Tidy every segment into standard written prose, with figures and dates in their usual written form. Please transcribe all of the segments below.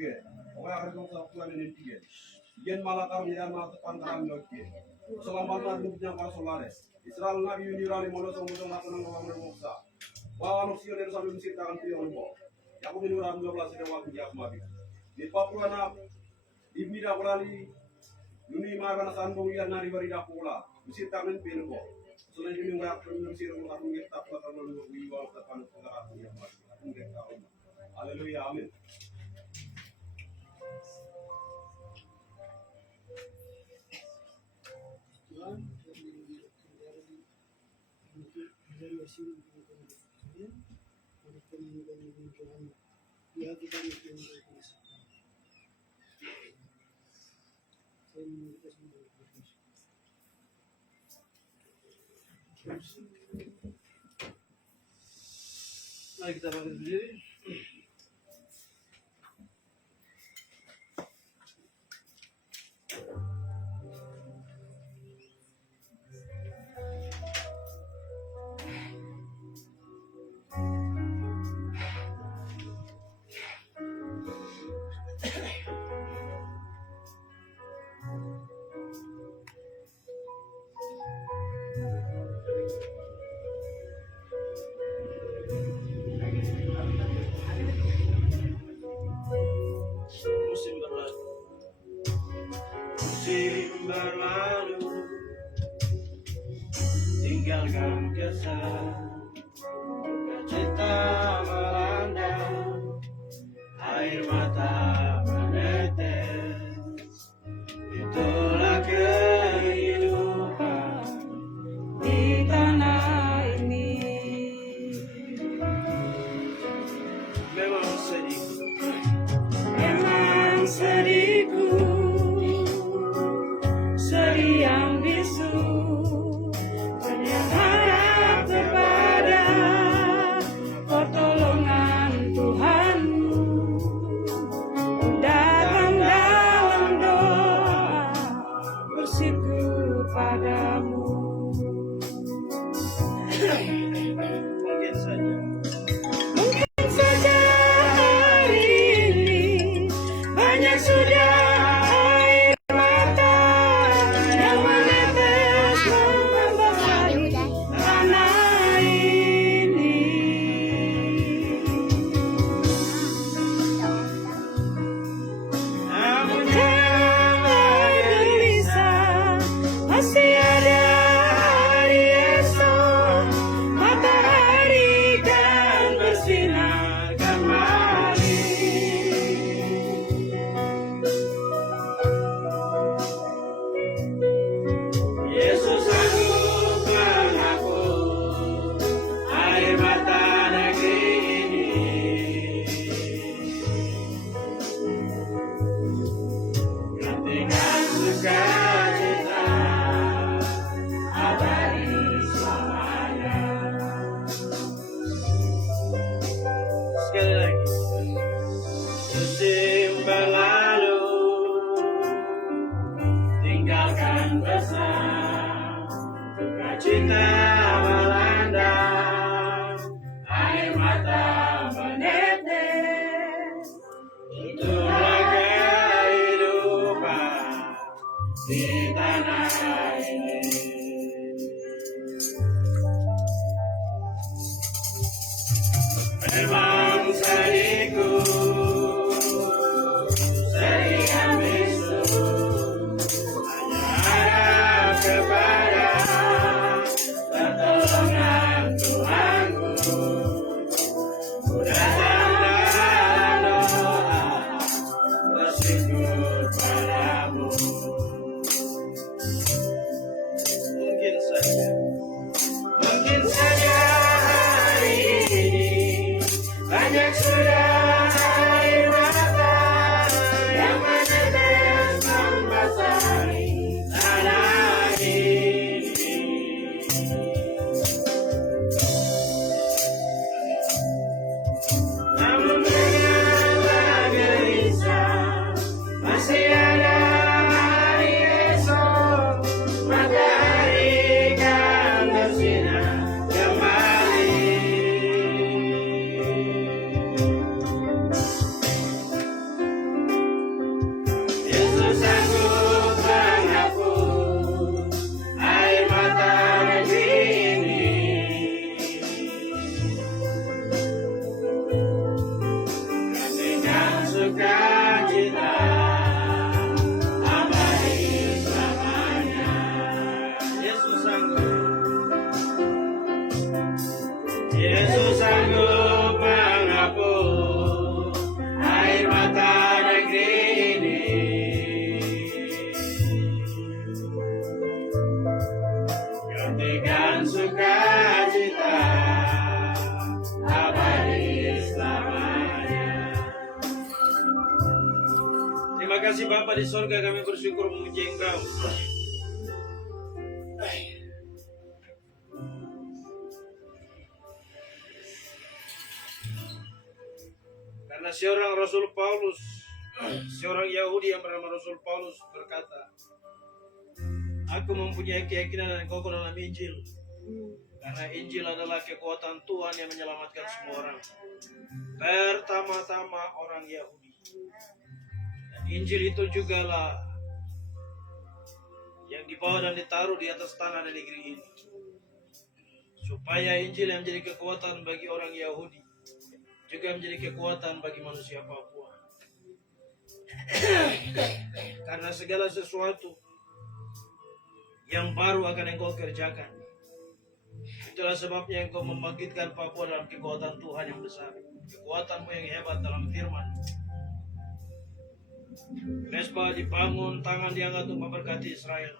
Pokoknya akan kau satuan ini tiga. Yen malah kami yang mau tekan lagi. Selamat hidupnya para solares. Israel nabi unirani mono somo nak nang moksa. Bahwa manusia dari sambil menciptakan pion bo. Yang menurut 12 sedang waktu jak mati. Di Papua na di bidang kurali Yuni marana sambung yang nari barida pula. Menciptakan pion bo. Selain ini banyak penyusir mengatur kita akan menunggu iwal tekan pengarah yang mati. Haleluya, amin. Mari kita bangkit berdiri. Musim berlalu, tinggalkan kesan, cinta melanda, air mata menetes. Itulah kehidupan di tanah ini. Memang sedihku, sedih yang bisu, hanya harap kepada pertolongan Tuhanmu. Datang dalam doa, bersyukur padamu. Mungkin saja hari ini banyak sudah air mata yang menetes membasahi tanah ini. Namun jangan gelisah, masih ada hari esok, matahari kan bersinar kembali. sukacita abadi selamanya. Yesus sanggup, Yesus sanggup menghapus air mata negeri ini. Gantikan sukacita abadi selamanya. terima kasih Bapa di sorga, kami bersyukur memuji Engkau. Karena seorang Rasul Paulus, seorang Yahudi yang bernama Rasul Paulus berkata, aku mempunyai keyakinan dan kokoh dalam Injil. Karena Injil adalah kekuatan Tuhan yang menyelamatkan semua orang. Pertama-tama orang Yahudi. Dan Injil itu jugalah yang dibawa dan ditaruh di atas tanah dan negeri ini. Supaya Injil yang menjadi kekuatan bagi orang Yahudi juga menjadi kekuatan bagi manusia Papua. Karena segala sesuatu yang baru akan engkau kerjakan. Itulah sebabnya engkau membangkitkan Papua dalam kekuatan Tuhan yang besar. Kekuatanmu yang hebat dalam firman. Mesbah dibangun, tangan diangkat untuk memberkati Israel.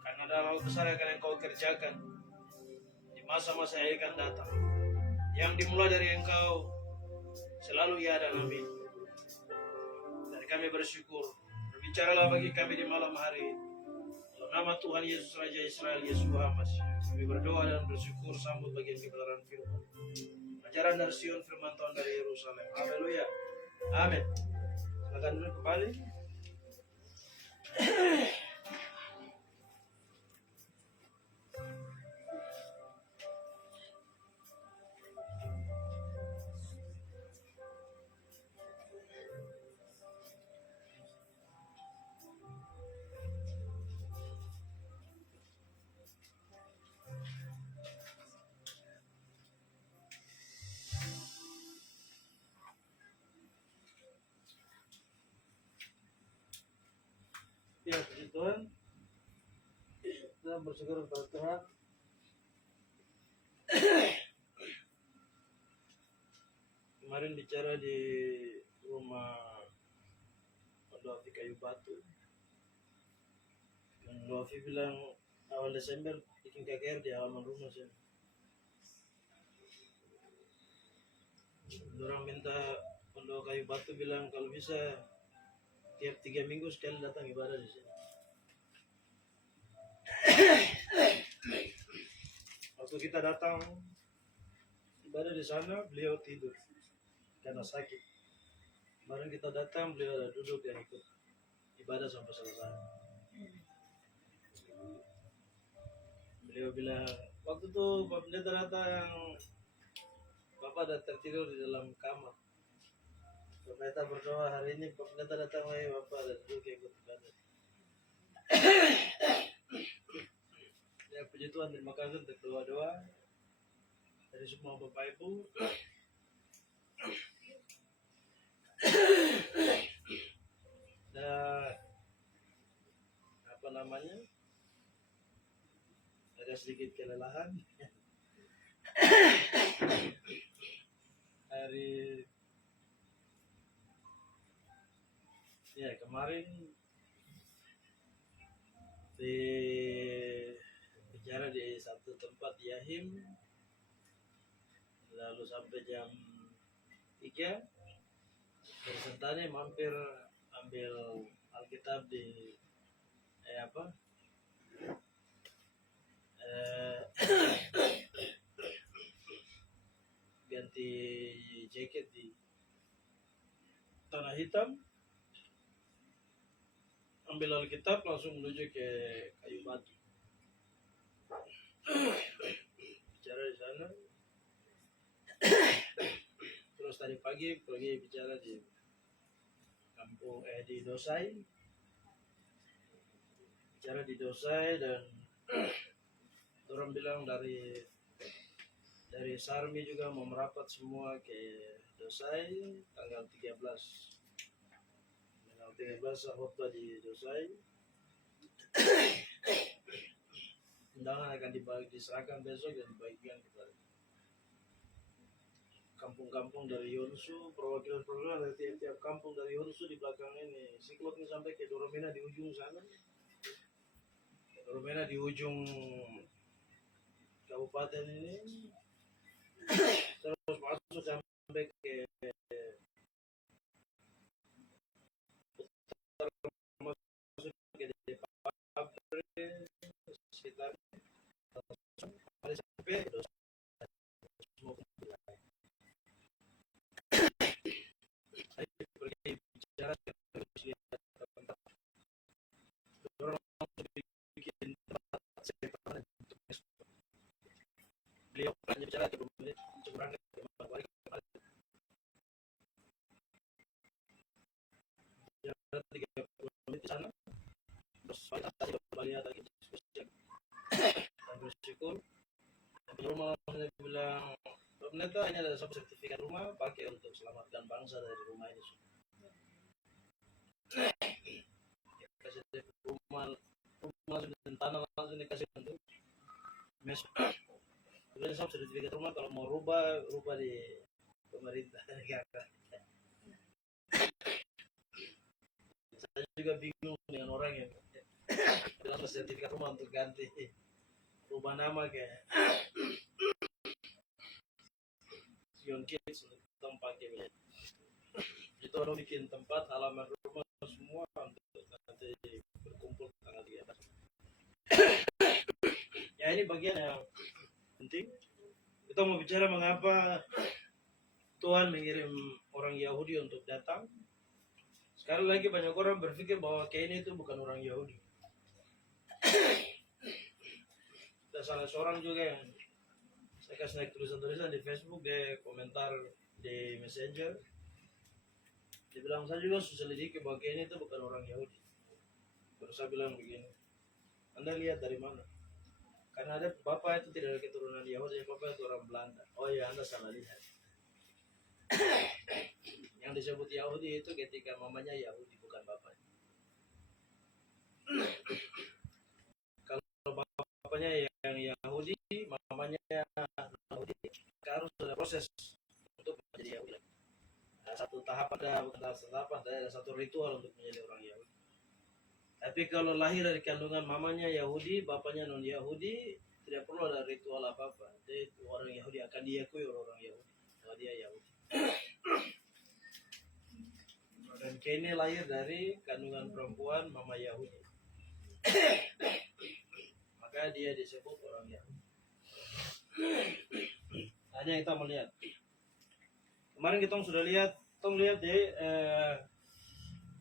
Karena dalam hal besar akan engkau kerjakan di masa-masa yang akan datang. Yang dimulai dari engkau selalu ya dan amin. Dan kami bersyukur. Berbicaralah bagi kami di malam hari ini. Dalam nama Tuhan Yesus Raja Israel, Yesus Masih. Kami berdoa dan bersyukur sambut bagian kebenaran firman. Ajaran dari Sion, firman Tuhan dari Yerusalem. Haleluya. Amin. Silakan dulu kembali. Ya, puji Tuhan. Kita bersyukur kepada Tuhan. Kemarin bicara di rumah Lofi Kayu Batu. Dan Lofi bilang awal Desember bikin KKR di halaman rumah sih. Orang minta Pondok Kayu Batu bilang kalau bisa tiap 3 minggu sekali datang ibadah di sini. Waktu kita datang ibadah di sana, beliau tidur karena sakit. Kemarin kita datang, beliau ada duduk dan ikut ibadah sampai selesai. Beliau bilang, waktu itu Pak Pendeta datang, Bapak ada tertidur di dalam kamar. Pak Pendeta berdoa, hari ini Pak Pendeta datang, Bapak ada duduk ikut ibadah. Ya, puji Tuhan, terima kasih untuk doa-doa dari semua Bapak Ibu. Dan apa namanya, agak sedikit kelelahan. Hari ya kemarin bicara di satu tempat di Yahim, lalu sampai jam 3 dari Sentani mampir ambil Alkitab di ganti jaket di Tanah Hitam, ambil Alkitab langsung menuju ke Kayu Batu. Bicara di sana. Terus tadi pagi pergi bicara di kampung di Dosai. Bicara di Dosai dan orang bilang dari Sarmi juga mau merapat semua ke Dosai tanggal 13 13 khotbah diselesai. Undangan akan diserahkan besok dan dibagikan kepada kampung-kampung dari Yonsu, perwakilan-perwakilan dari tiap-tiap kampung dari Yonsu di belakang ini. Siklop ini sampai ke Doromena di ujung sana. Doromena di ujung kabupaten ini. Terus masuk sampai ke masuk ke Depapre sekitar sampai bicara bikin beliau hanya bicara 30 menit curang balik jalan 30 menit di sana terus balik lagi diskusi dan bersyukur di rumah saya bilang ternyata ini ada satu sertifikat rumah pakai untuk selamatkan bangsa dari rumah ini. Kasih rumah langsung tanah langsung dikasih untuk mesuk. Kemudian saya sertifikat rumah kalau mau rubah di pemerintah negara. Saya juga bingung dengan orang yang bilang sertifikat rumah untuk ganti rubah nama kayak Sion Kids untuk tempat pakai itu orang bikin tempat halaman rumah semua untuk nanti berkumpul tanggal 3. Ya ini bagian yang penting. Kita mau bicara mengapa Tuhan mengirim orang Yahudi untuk datang. Sekali lagi banyak orang berpikir bahwa Kenny itu bukan orang Yahudi. Ada salah seorang juga yang saya kasih naik tulisan-tulisan di Facebook, dia komentar di Messenger. Dia bilang, saya juga selidiki bahwa Kenny itu bukan orang Yahudi. Terus saya bilang begini, Anda lihat dari mana? Karena ada bapak itu tidak ada keturunan Yahudi, bapak itu orang Belanda. Oh ya, Anda salah lihat. Yang disebut Yahudi itu ketika mamanya Yahudi, bukan bapaknya. Kalau bapaknya yang Yahudi, mamanya Yahudi, harus ada proses untuk menjadi Yahudi. Ada satu tahap, ada satu ritual untuk menjadi orang Yahudi. Tapi kalau lahir dari kandungan mamanya Yahudi, bapaknya non Yahudi, tidak perlu ada ritual apa-apa. Jadi orang Yahudi akan diakui orang Yahudi kalau dia Yahudi. Dan Kenny lahir dari kandungan perempuan mama Yahudi. Maka dia disebut orang Yahudi. Hanya kita melihat. Kemarin kita sudah lihat deh.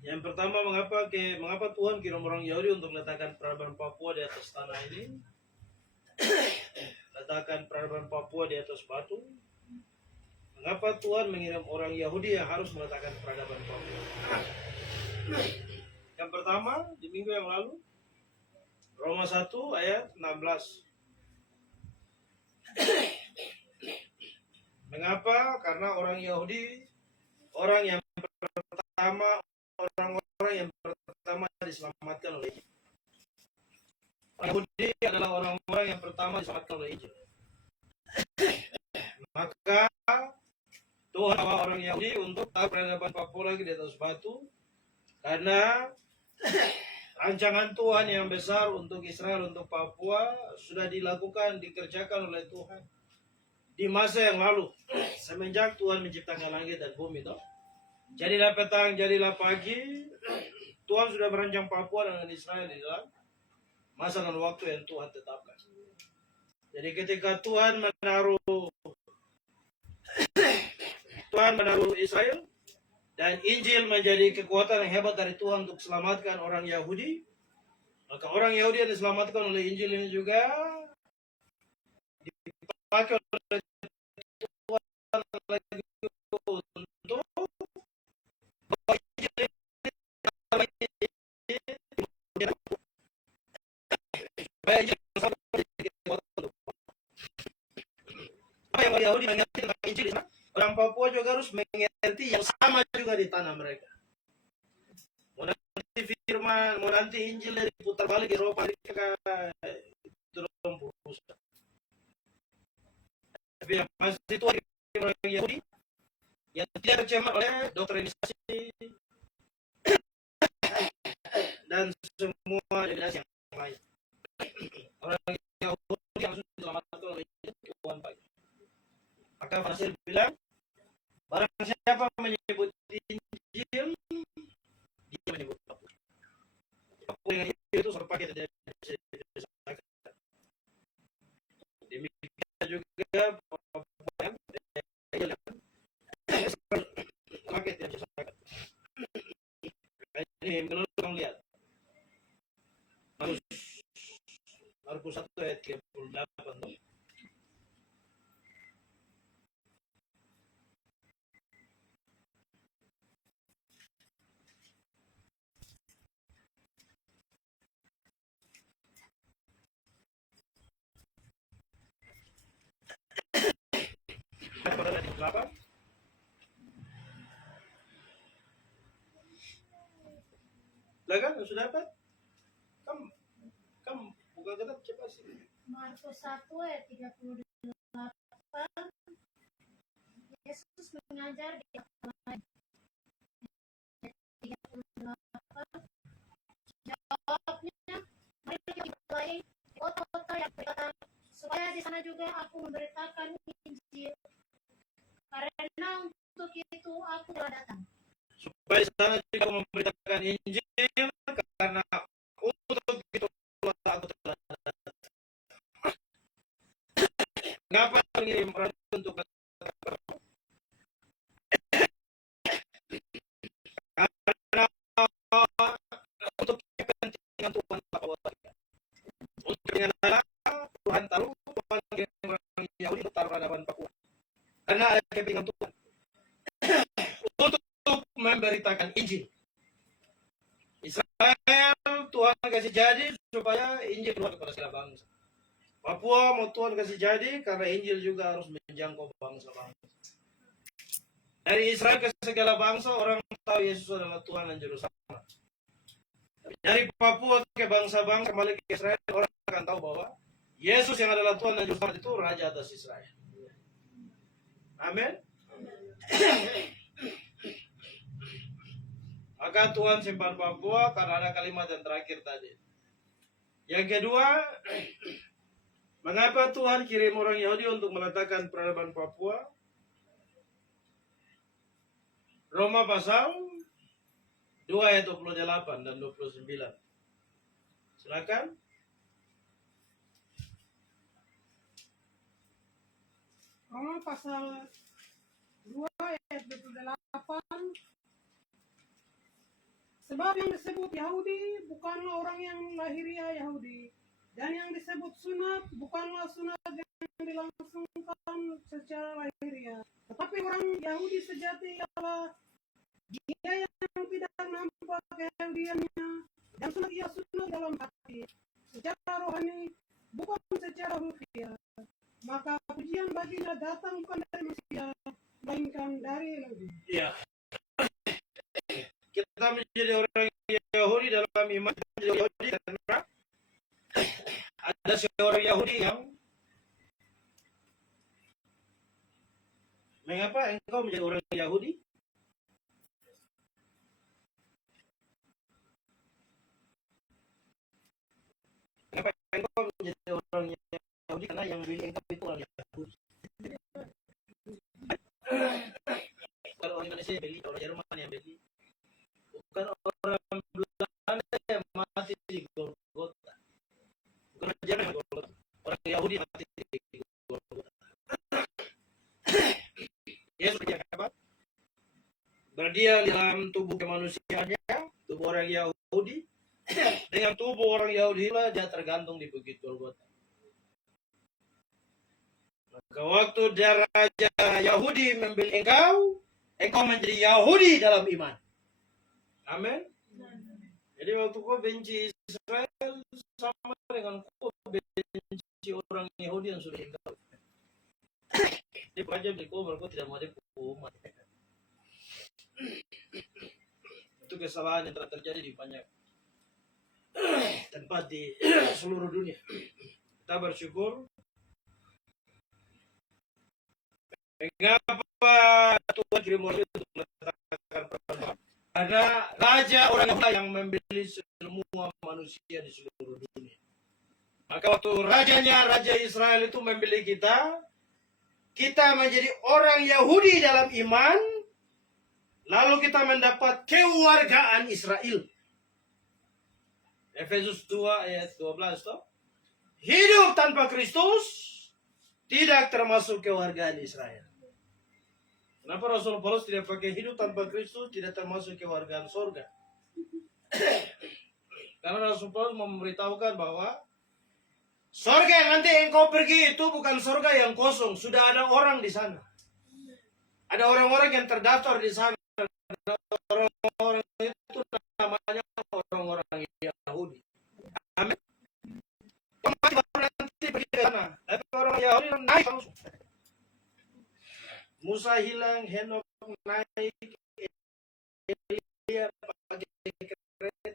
Yang pertama mengapa Tuhan kirim orang Yahudi untuk meletakkan peradaban Papua di atas tanah ini? Letakkan peradaban Papua di atas batu. Mengapa Tuhan mengirim orang Yahudi yang harus meletakkan peradaban Papua? Yang pertama di minggu yang lalu Roma 1 ayat 16. Mengapa? Karena orang Yahudi orang-orang yang pertama diselamatkan oleh Injil. Orang Yahudi adalah orang-orang yang pertama diselamatkan oleh Injil. Maka Tuhan bawa orang Yahudi untuk tahu peradaban Papua lagi di atas batu, karena rancangan Tuhan yang besar untuk Israel, untuk Papua sudah dilakukan, dikerjakan oleh Tuhan di masa yang lalu. Semenjak Tuhan menciptakan langit dan bumi, toh. Jadilah petang, jadilah pagi. Tuhan sudah merancang Papua dengan Israel di dalam masa dan waktu yang Tuhan tetapkan. Jadi ketika Tuhan menaruh Israel dan Injil menjadi kekuatan yang hebat dari Tuhan untuk selamatkan orang Yahudi, maka orang Yahudi yang diselamatkan oleh Injil ini juga dipakai oleh Tuhan lagi untuk orang Yahudi mengerti tentang Injil, orang Papua juga harus mengerti yang sama juga di tanah mereka. Mau nanti firman, mau nanti Injil dari putar balik Eropa, itu dong urusan. Tapi yang pasti itu orang Yahudi yang tidak tercemar oleh doktrinisasi dan semua jenis yang lain. Orang Yahudi yang sudah diselamatkan oleh Tuhan Pak. Maka Fasil bilang, barang siapa menyebut Injil, dia menyebut Papua. Papua yang itu serupa kita tidak bisa dipisahkan. Demikian juga Papua yang maka tidak bisa dipisahkan. Ini menurut kamu lihat. Markus 1 ayat 38. Pada ayat 8. Lah kan sudah dapat? Kamu buka kitab cepat sih. Markus 1 ayat 38. Yesus mengajar di lapangan. 38. Jawabnya, mari kita mulai kota-kota yang berikan, supaya di sana juga aku memberitakan Injil. Karena untuk itu aku telah datang. Supaya di sana juga memberitakan Injil, karena untuk itu aku telah datang. Kenapa mengirim orang untuk karena untuk kepentingan Tuhan Papua. Untuk kepentingan Tuhan taruh Tuhan orang Yahudi untuk taruh hadapan Papua. Karena ada kepentingan Tuhan untuk memberitakan Injil. Israel Tuhan kasih jadi supaya Injil keluar kepada segala bangsa. Papua mau Tuhan kasih jadi karena Injil juga harus menjangkau bangsa-bangsa. Dari Israel ke segala bangsa orang tahu Yesus adalah Tuhan dan Juru Selamat. Dari Papua ke bangsa-bangsa kembali ke Israel orang akan tahu bahwa Yesus yang adalah Tuhan dan Juru Selamat itu Raja atas Israel. Amin. Maka Tuhan simpan Papua karena ada kalimat yang terakhir tadi. Yang kedua, mengapa Tuhan kirim orang Yahudi untuk meletakkan peradaban Papua? Roma pasal 2 ayat 28 dan 29. Silakan. Roma pasal 2 ayat 28. Sebab yang disebut Yahudi bukanlah orang yang lahiriah Yahudi, dan yang disebut sunat bukanlah sunat yang dilangsungkan secara lahiriah, tetapi orang Yahudi sejati ialah dia yang tidak nampak keyahudiannya, dan sunat ia sunat dalam hati, secara rohani, bukan secara hufiah. Maka pujian baginya datang bukan dari manusia, melainkan dari Yahudi. Ya. Kita menjadi orang Yahudi dalam iman menjadi Yahudi karena ada seorang Yahudi yang mengapa engkau menjadi orang Yahudi? Mengapa engkau menjadi orang Yahudi? Karena yang beli engkau itu orang Yahudi. Kalau orang Indonesia yang beli, orang Jerman yang beli, bukan orang Belanda yang mati di Golgota, bukan orang Jerman yang mati di Golgota, orang Yahudi yang mati di Golgota. Yesus dia apa? Berdia dalam tubuh kemanusiaannya, tubuh orang Yahudi, dengan tubuh orang Yahudi lah dia tergantung di bukit Golgota. Maka waktu dia raja Yahudi membeli engkau menjadi Yahudi dalam iman. Amin. Jadi waktu kau benci Israel sama dengan kau benci orang Yahudi yang sudah engkau. Dia aja beli kau tidak mau dipukul umat. Itu satu kesalahan yang telah terjadi di banyak tempat di seluruh dunia. Kita bersyukur. Mengapa Tuhan kirim orang itu untuk meletakkan perang? Ada raja orang Yahudi yang membeli semua manusia di seluruh dunia. Maka waktu Raja Israel itu membeli kita, kita menjadi orang Yahudi dalam iman, lalu kita mendapat kewargaan Israel. Efesus 2 ayat 12 toh. Hidup tanpa Kristus tidak termasuk kewargaan Israel. Kenapa Rasul Paulus tidak pakai hidup tanpa Kristus tidak termasuk kewargaan surga? Karena Rasul Paulus memberitahukan bahwa surga yang nanti engkau pergi itu bukan surga yang kosong, sudah ada orang di sana. Ada orang-orang yang terdaftar di sana. Orang-orang itu namanya orang-orang Yahudi. Amin. Nanti pergi ke sana. Tapi orang Yahudi naik langsung. Musa hilang, Henok naik, Elia pakai kereta.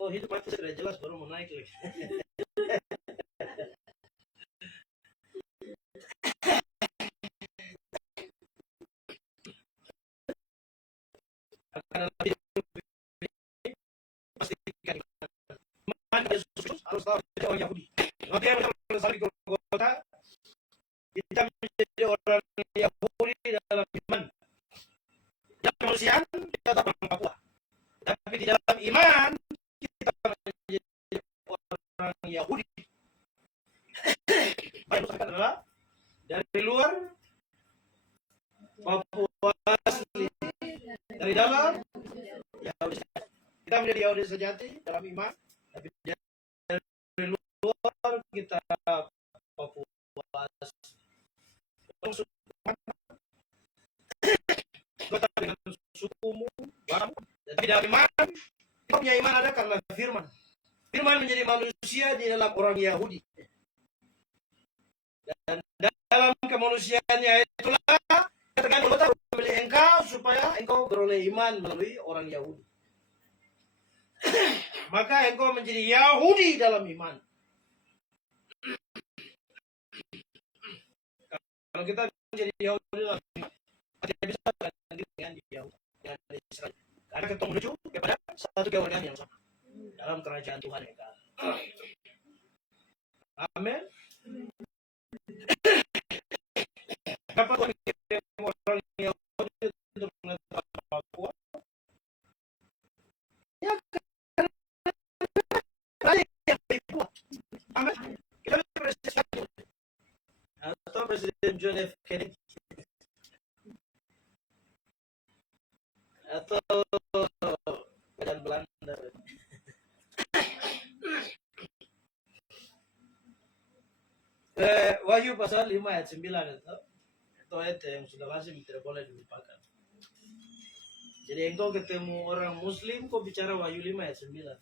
Oh, hidup mati sudah jelas baru mau naik lagi. Harus tahu jadi orang Yahudi. Maka yang bersama di Golgota, kita menjadi orang Yahudi dalam iman. Dalam kemanusiaan kita tetap orang Papua. Tapi di dalam iman kita menjadi orang Yahudi. Baik adalah dari luar Papua asli, dari dalam Yahudi. Kita menjadi Yahudi sejati dalam iman, tapi dari luar kita Papua asli. Dengan sukumu, bang, tapi dalam iman, kita punya iman ada karena firman. Firman menjadi manusia di dalam orang Yahudi. Dan dalam kemanusiaannya itulah tergantung Allah memilih engkau supaya engkau beroleh iman melalui orang Yahudi. Maka engkau menjadi Yahudi dalam iman. Kalau kita menjadi Yahudi dalam iman, tidak bisa berganti dengan Yahudi dengan Israel. Karena kita menuju kepada satu kewargaan yang sama dalam kerajaan Tuhan yang kekal. Amin. Kenapa Tuhan kirim orang Yahudi untuk menetapkan Papua? Ya, karena yang lebih kuat. Amin. Kita lihat Presiden atau Presiden John F. Kennedy atau Kerajaan Belanda. Wahyu pasal 5 ayat 9 itu ayat yang sudah lazim tidak boleh dilupakan. Jadi engkau ketemu orang Muslim, kau bicara Wahyu 5 ayat 9.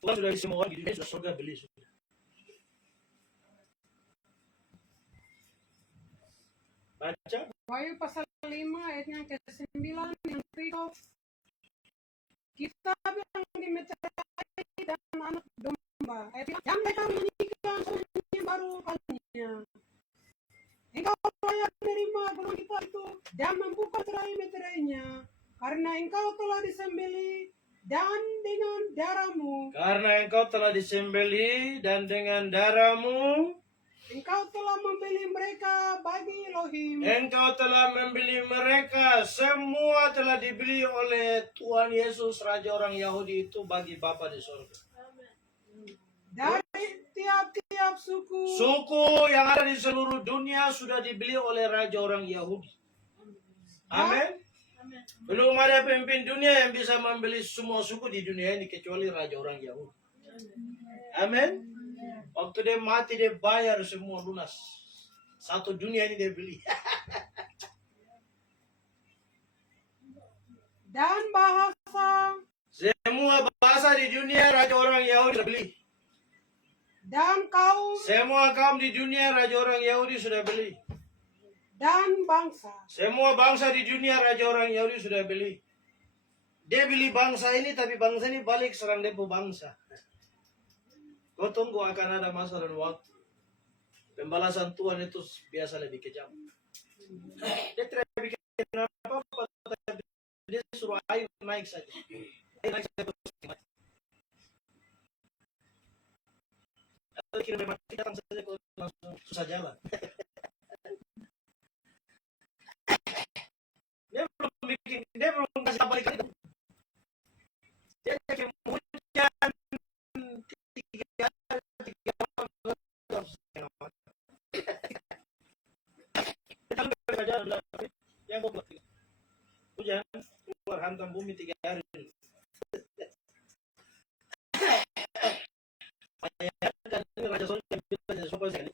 Tuhan sudah isi semua orang di dunia sudah surga beli sudah. Baca. Wahyu pasal 5 ayat yang ke-9 yang berikut. Kitab yang dimeterai dan anak domba. Yang mereka menyanyikan sunyi baru kalinya. Engkau layak menerima golongan kita itu dan membuka tirai meterainya. Karena engkau telah disembelih dan dengan darahmu Karena engkau telah disembelih dan dengan darahmu engkau telah membeli mereka bagi Elohim. engkau telah membeli mereka. Semua telah dibeli oleh Tuhan Yesus, Raja orang Yahudi itu bagi Bapa di surga. Dari tiap-tiap suku Suku yang ada di seluruh dunia sudah dibeli oleh Raja orang Yahudi. Amin. Belum ada pemimpin dunia yang bisa membeli semua suku di dunia ini kecuali Raja orang Yahudi. Amin. Waktu dia mati dia bayar semua lunas. Satu dunia ini dia beli. dan bahasa Semua bahasa di dunia Raja orang Yahudi sudah beli. dan kaum Semua kaum di dunia Raja orang Yahudi sudah beli. dan bangsa. Semua bangsa di dunia Raja orang Yahudi sudah beli. Dia beli bangsa ini, tapi bangsa ini balik serang dia bangsa. Kau tunggu akan ada masa dan waktu. Pembalasan Tuhan itu biasa lebih kejam. Dia tidak bikin apa-apa, tapi dia suruh air naik saja. Air naik saja terus mati. Atau kirim mati datang saja kau langsung susah jalan. Dia belum kasih apa ikan. Dia kayak hujan 3 hari 3 malam. Yang goblok. Hujan keluar hantam bumi 3 hari. Bayangkan ini Raja Solomon yang bilang sopan sekali.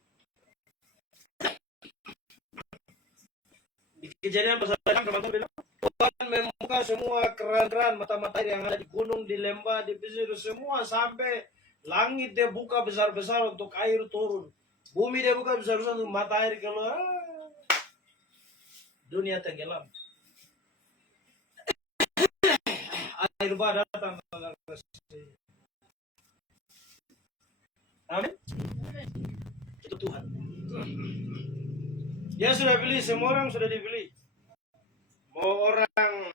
Di Kejadian pasal 6 teman-teman bilang Tuhan membuka semua keran-keran mata-mata air yang ada di gunung, di lembah, di pesisir, semua sampai langit dia buka besar-besar untuk air turun. Bumi dia buka besar-besar untuk mata air keluar. Dunia tenggelam. Air bah datang. Amin. Itu Tuhan. Dia sudah beli, semua orang sudah dibeli. Mau orang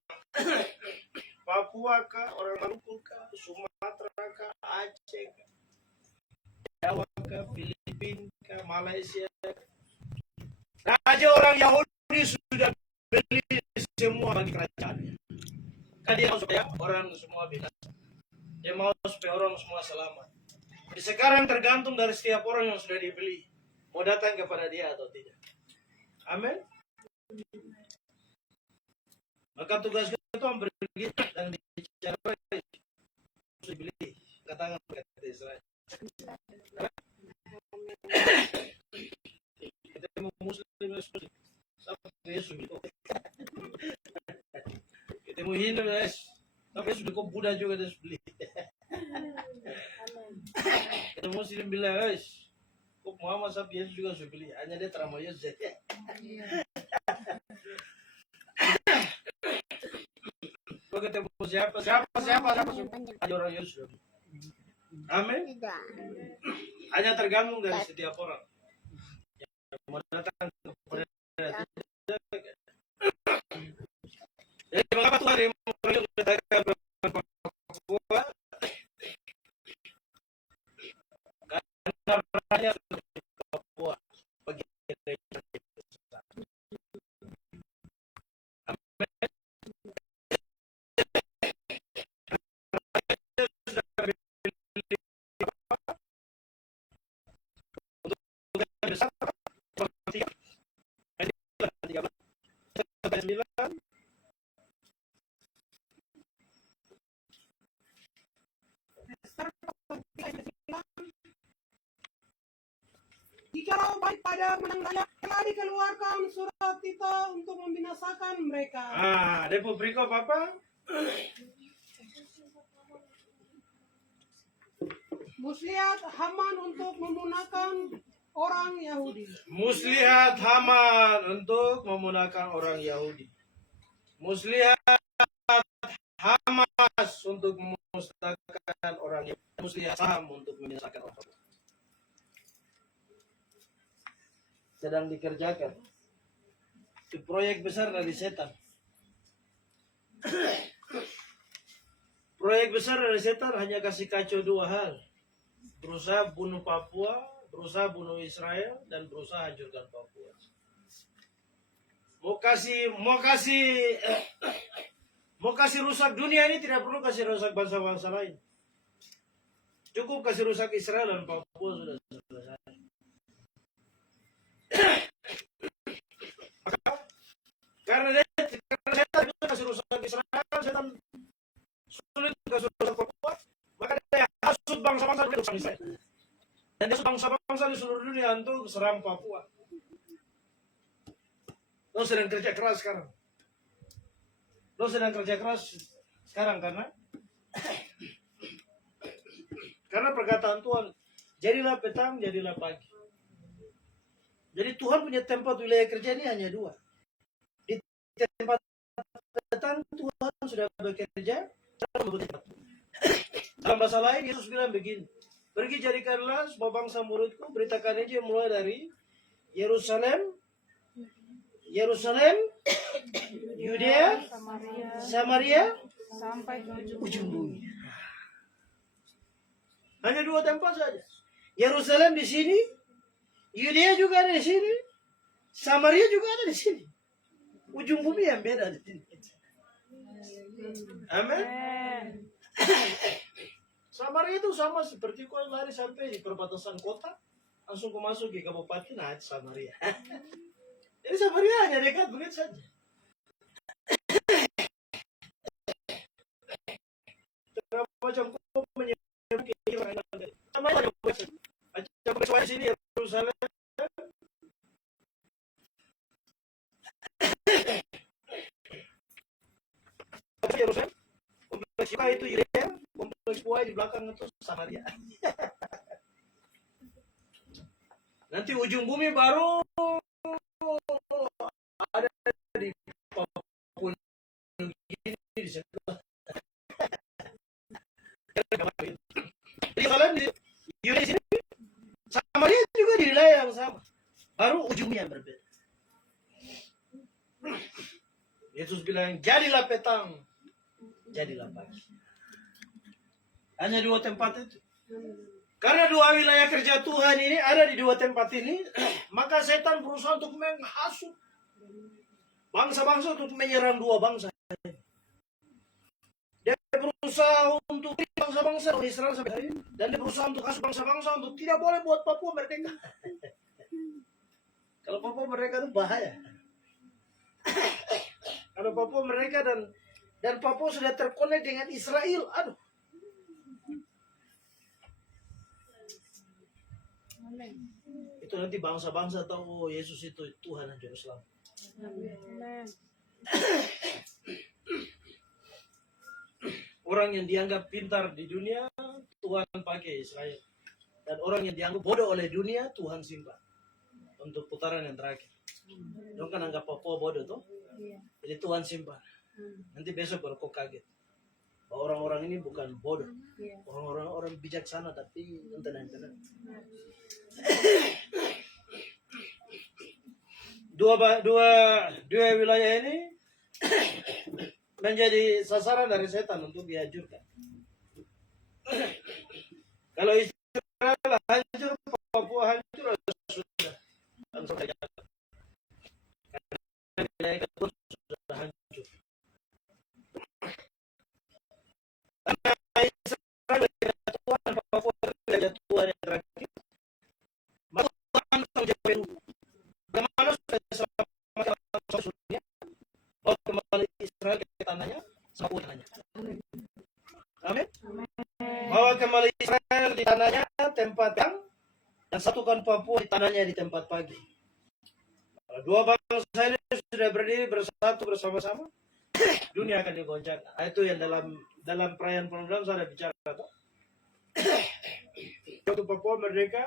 Papua kah, orang Maluku kah, Sumatera kah, Aceh kah, Jawa kah, Filipina kah, Malaysia kah. Raja orang Yahudi sudah beli semua bagi kerajaan. Kan dia mau supaya orang semua binasa. Dia mau supaya orang semua selamat. Jadi sekarang tergantung dari setiap orang yang sudah dibeli. Mau datang kepada dia atau tidak. Amin. Maka tugas kita pergi dan bicara beli katakan kata Israel. Kita mau Muslim sampai Yesus itu. Kita mau Hindu sampai sudah kau Buddha juga harus beli. Kita Muslim bilang kok Muhammad sampai Yesus juga harus beli. Hanya dia terima Yesus. Kalau ketemu siapa aja orang Yesus. Amin. Hanya tergantung dari setiap orang. Yang mau datang kepada dia. Jadi mengapa Tuhan yang datang ke Papua? Karena raja Papua bagian dari Jikalau baik pada menang raya telah dikeluarkan surat Tito untuk membinasakan mereka. Depo berikut apa? Muslihat Haman untuk memunahkan orang Yahudi. Muslihat Haman untuk memunahkan orang Yahudi. Muslihat Hamas untuk memusnahkan orang Yahudi. Muslihat Saham untuk membinasakan orang Yahudi. Sedang dikerjakan. Itu proyek besar dari setan. Proyek proyek besar dari setan hanya kasih kacau dua hal. Berusaha bunuh Papua, berusaha bunuh Israel, dan berusaha hancurkan Papua. Mau kasih rusak dunia ini, tidak perlu kasih rusak bangsa-bangsa lain. Cukup kasih rusak Israel dan Papua sudah selesai. Karena setan itu kasih rusak Israel, setan sulit kasih rusak Papua, maka dia hasut bangsa-bangsa di rusak Israel. Dan dia bangsa-bangsa di seluruh dunia untuk serang Papua. Lo sedang kerja keras sekarang. Lo sedang kerja keras sekarang karena perkataan Tuhan, jadilah petang, jadilah pagi. Jadi Tuhan punya tempat wilayah kerja ini hanya dua. Di tempat petang Tuhan sudah bekerja. Dalam bahasa lain Yesus bilang begini, pergi jadikanlah semua bangsa muridku, beritakan aja mulai dari Yerusalem, Yudea, Samaria, sampai ujung bumi. Hanya dua tempat saja. Yerusalem di sini, Yudea juga ada di sini, Samaria juga ada di sini. Ujung bumi yang beda di sini. Amin. Samaria itu sama seperti kau lari sampai di perbatasan kota, langsung kau masuk ke kabupaten, nah itu Samaria. Jadi Samaria hanya dekat begitu saja. Macam kau menyebut sama aja macam kesuai sini Yerusalem. Yerusalem, kompleks Yuka itu Yudea, kompleks Puai di belakang itu Samaria. Nanti ujung bumi baru ada di Papua Nugini di sebelah. Jadi kalian di Yudea sini, Samaria juga di wilayah yang sama, baru ujungnya yang berbeda. Yesus bilang, jadilah petang, jadilah pagi. Hanya dua tempat itu. Karena dua wilayah kerja Tuhan ini ada di dua tempat ini, maka setan berusaha untuk menghasut bangsa-bangsa untuk menyerang dua bangsa. Dia berusaha untuk bangsa-bangsa Israel sampai hari ini, dan dia berusaha untuk hasut bangsa-bangsa untuk tidak boleh buat Papua merdeka. Kalau Papua merdeka itu bahaya. Kalau Papua mereka dan Papua sudah terkonek dengan Israel, aduh. Itu nanti bangsa-bangsa tahu Yesus itu Tuhan dan Juru Selamat. Orang yang dianggap pintar di dunia, Tuhan pakai Israel. Dan orang yang dianggap bodoh oleh dunia, Tuhan simpan untuk putaran yang terakhir. Dong kan anggap Papua bodoh tuh. Jadi Tuhan simpan. Nanti besok baru kau kaget. Bahwa orang-orang ini bukan bodoh. Orang-orang bijaksana tapi tenang-tenang. Dua wilayah ini menjadi sasaran dari setan untuk dihancurkan. Kalau Israel hancur, Papua hancur, sudah langsung saja. Wilayah itu sudah hancur. Karena Israel wilayah Tuhan, Papua wilayah Tuhan yang terakhir. Maka Tuhan menjawab bagaimana sudah selamatkan bangsa dunia, bawa kembali Israel ke tanahnya, sama tanahnya. Amin. Bawa kembali Israel di tanahnya, tempat yang, dan satukan Papua di tanahnya di tempat pagi. Kalau dua bangsa ini sudah berdiri bersatu bersama-sama, dunia akan digoncang. Itu yang dalam perayaan program saya ada bicara. Waktu Papua merdeka,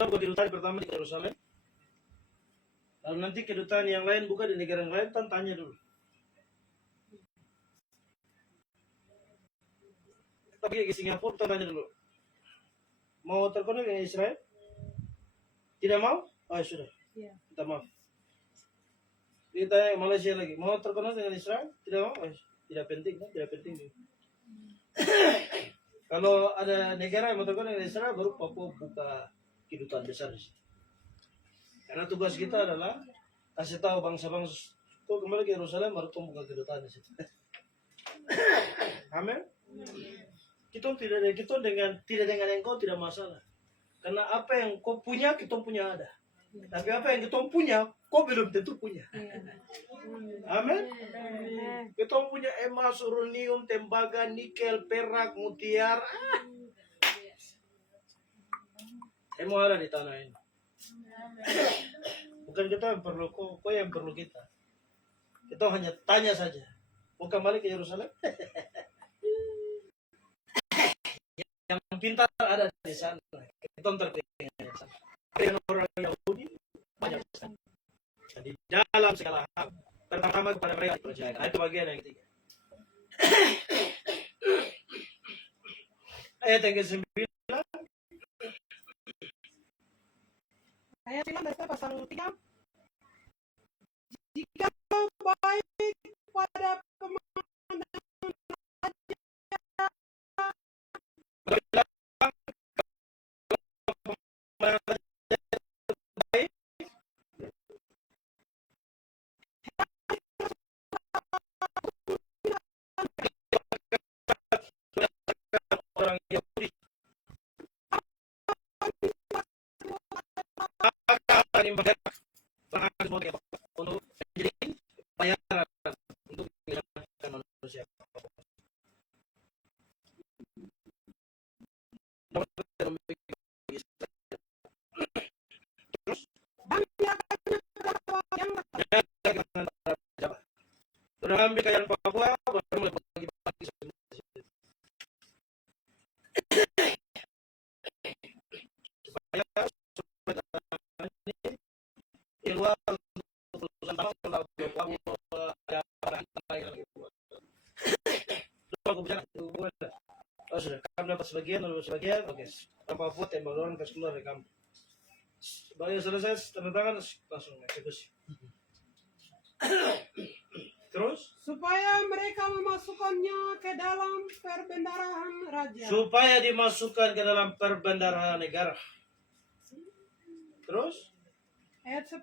kedutaan pertama di Yerusalem, lalu nanti kedutaan yang lain buka di negara yang lain, tanya dulu. Kita pergi ke Singapura, tanya dulu. Mau terkonek dengan Israel? Tidak mau? Oh sudah. Kita maaf. Kita Malaysia lagi. Mau terkenal dengan Israel? Tidak mau? Tidak penting kan? Tidak penting. Kalau ada negara yang mau terkenal dengan Israel, baru Papua buka kedutaan besar di situ. Karena tugas kita adalah kasih tahu bangsa-bangsa itu kembali ke Yerusalem, baru buka kedutaan di situ. Amin. Kita tidak dengan engkau tidak masalah. Karena apa yang kau punya, kita punya ada. Tapi apa yang kita punya, kau belum tentu punya. Amin. Kita punya emas, uranium, tembaga, nikel, perak, mutiara. Semua ada di tanah ini. Bukan kita yang perlu kau yang perlu kita. Kita hanya tanya saja. Mau kembali ke Yerusalem? Yang pintar ada di sana. Kita tertinggal di sana. Dengan orang Yahudi banyak sekali. Di dalam segala hal terutama kepada mereka dipercaya. Itu bagian yang ketiga. Ayat yang ke-9. Ayat 9 dari pasal 3. Jika baik pada pemandangan Orang Yahudi akan membayar untuk menjadi bayaran untuk menyelamatkan manusia. Sudah ambil kekayaan Papua, baru mulai bagi-bagi semua. Supaya ini di luar urusan tanah kalau Papua ada orang yang aku bicara itu bukan. Oh sudah, kamu dapat sebagian, lalu sebagian, oke. Papua tembak orang kasih keluar dari kamu. Sebagai selesai tanda tangan langsung eksekusi. Terus? supaya mereka memasukkannya ke dalam perbendaharaan raja. Supaya dimasukkan ke dalam perbendaharaan negara. Terus? Ayat 10.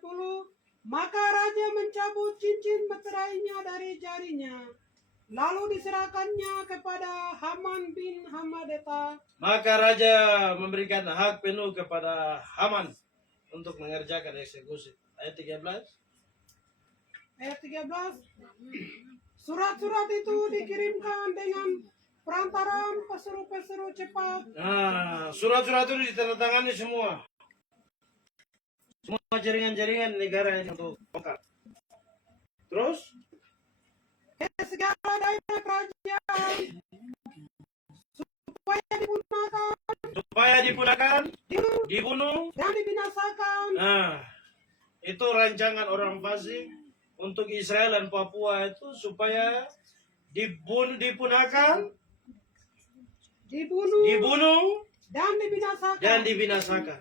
Maka raja mencabut cincin meterainya dari jarinya, lalu diserahkannya kepada Haman bin Hamedata. Maka raja memberikan hak penuh kepada Haman untuk mengerjakan eksekusi. Ayat 13. Ayat 13. Surat-surat itu dikirimkan dengan perantaraan pesuruh-pesuruh cepat. Nah, surat-surat itu ditandatangani semua. Semua jaringan-jaringan negara ini untuk bongkar. Terus? Ke segala daerah kerajaan supaya dipunahkan, dibunuh, dan dibinasakan. Nah, itu rancangan orang fasik untuk Israel dan Papua itu supaya dipunahkan, dibunuh, dan dibinasakan.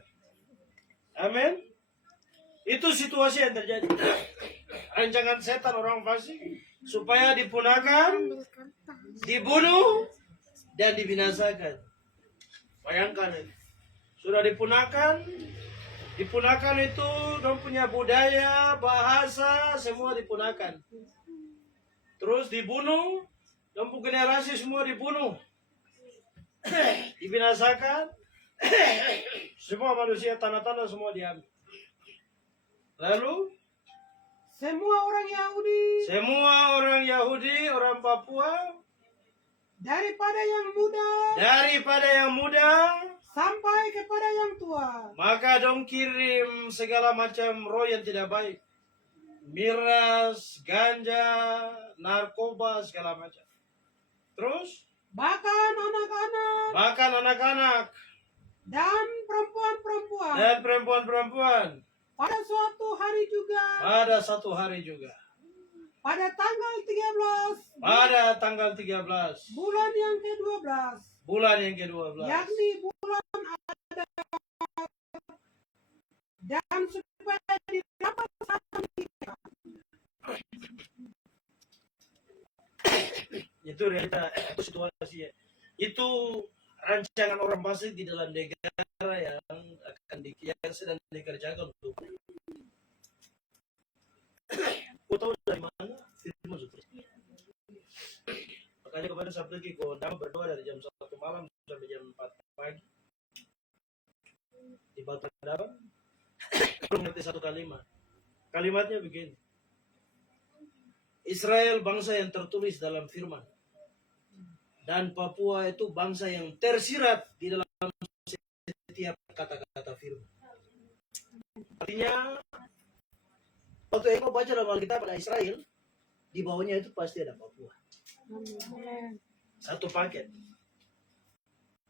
Amin. Itu situasi yang terjadi. Rancangan setan orang fasik supaya dipunahkan, dibunuh, dan dibinasakan. Bayangkan ini. Sudah dipunahkan itu dong punya budaya, bahasa, semua dipunahkan. Terus dibunuh, dong punya generasi semua dibunuh. Dibinasakan. Semua manusia, tanah-tanah semua diambil. Lalu semua orang Yahudi, orang Papua, daripada yang muda sampai kepada yang tua, maka dong kirim segala macam roh yang tidak baik, miras, ganja, narkoba, segala macam. Terus bahkan anak-anak dan perempuan. Pada suatu hari juga. Pada tanggal 13. Bulan yang ke-12. Yakni bulan Adar. Dan supaya didapat Itu realita, itu situasi ya. Itu rancangan orang pasti di dalam negara yang akan yang sedang dikerjakan untuk. Kau tahu dari mana? Firman seperti itu. Makanya kemarin saya pergi ke Gondang berdoa dari jam 1 malam sampai jam 4 pagi di Batu Daban. Kalau mengerti satu kalimat, kalimatnya begini: Israel bangsa yang tertulis dalam firman, dan Papua itu bangsa yang tersirat di dalam setiap kata-kata firman. Artinya, waktu engkau baca dalam Alkitab ada Israel, di bawahnya itu pasti ada Papua. Satu paket.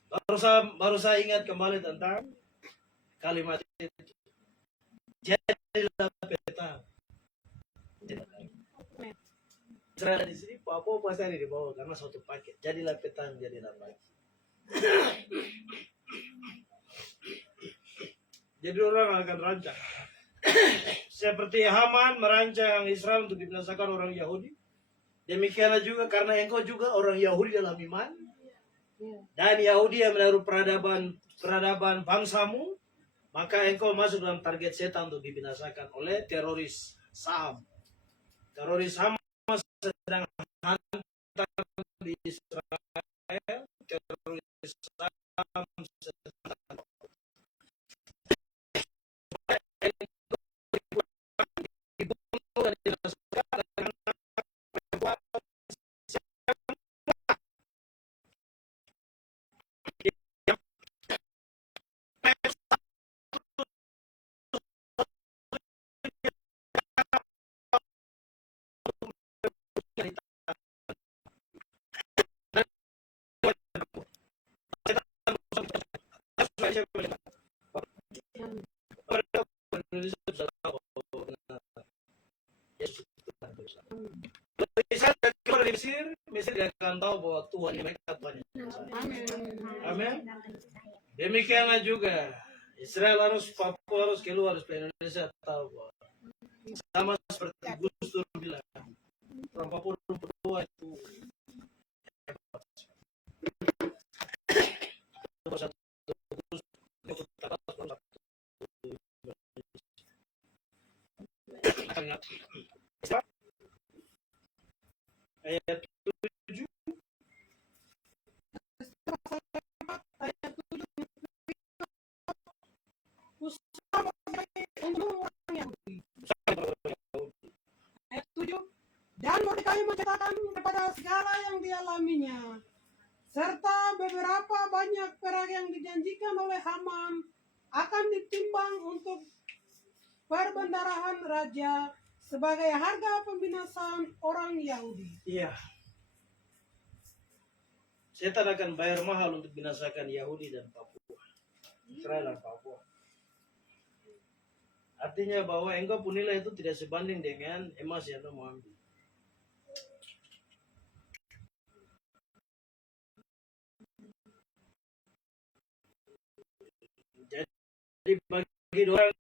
Baru saya ingat kembali tentang kalimat itu. Jadilah peta. Israel di sini, Papua pasti ada di bawah karena satu paket. Jadilah peta, jadilah paket. Jadi orang akan rancang. Seperti Haman merancang Israel untuk dibinasakan orang Yahudi. Demikianlah juga karena engkau juga orang Yahudi dalam iman. Dan Yahudi yang menaruh peradaban bangsamu. Maka engkau masuk dalam target setan untuk dibinasakan oleh teroris Sam. Teroris Sam sedang hantar di Israel. Teroris Sam sedang dibunuh dan dibinasakan. Mesir dia akan tahu bahwa Tuhan mereka Tuhan. Amin. Demikianlah juga Israel harus, Papua harus keluar, harus ke Indonesia tahu bahwa sama seperti Gus Dur bilang, orang Papua berdua itu satu ayat 7. Ayat 7. Dan Mordekai menceritakan kepada segala yang dialaminya, serta beberapa banyak perak yang dijanjikan oleh Haman akan ditimbang untuk perbendarahan raja sebagai harga pembinasaan orang Yahudi. Iya. Setan akan bayar mahal untuk binasakan Yahudi dan Papua. Israel dan Papua. Artinya bahwa engkau pun nilai itu tidak sebanding dengan emas yang kamu ambil. Jadi bagi orang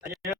hanya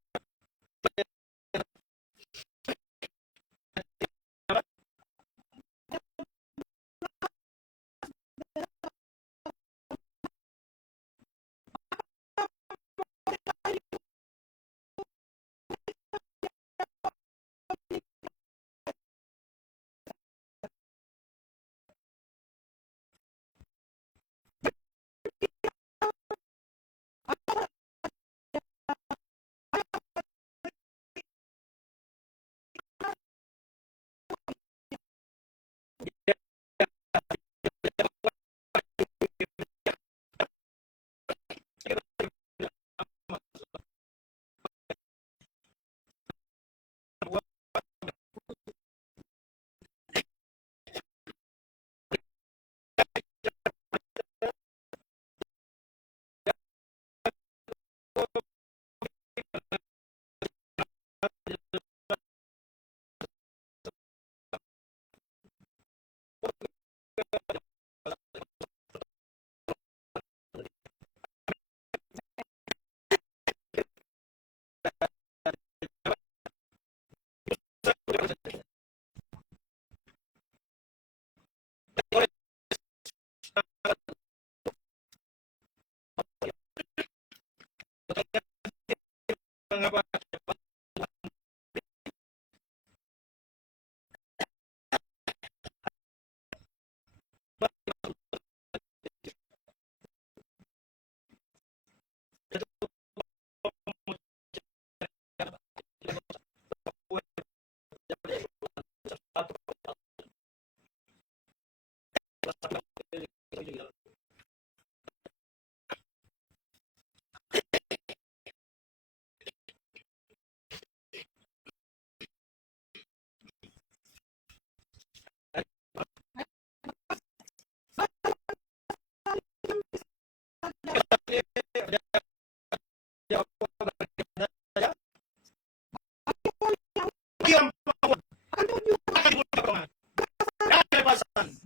Mengapa?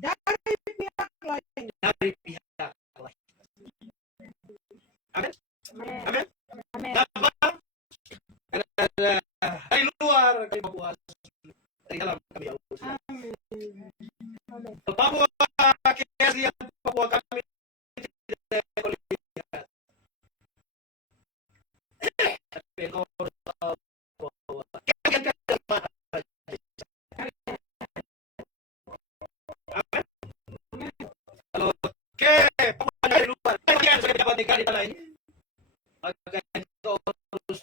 dari pihak lain. Dari pihak lain. Amin. Amin. Dari luar kami puas, dari dalam kami puas. Papua KSI Papua kami tidak boleh lihat. Tapi engkau tahu bahwa amin. Kalau Papua dari luar, yang sudah dapat nikah di tanah ini, maka engkau harus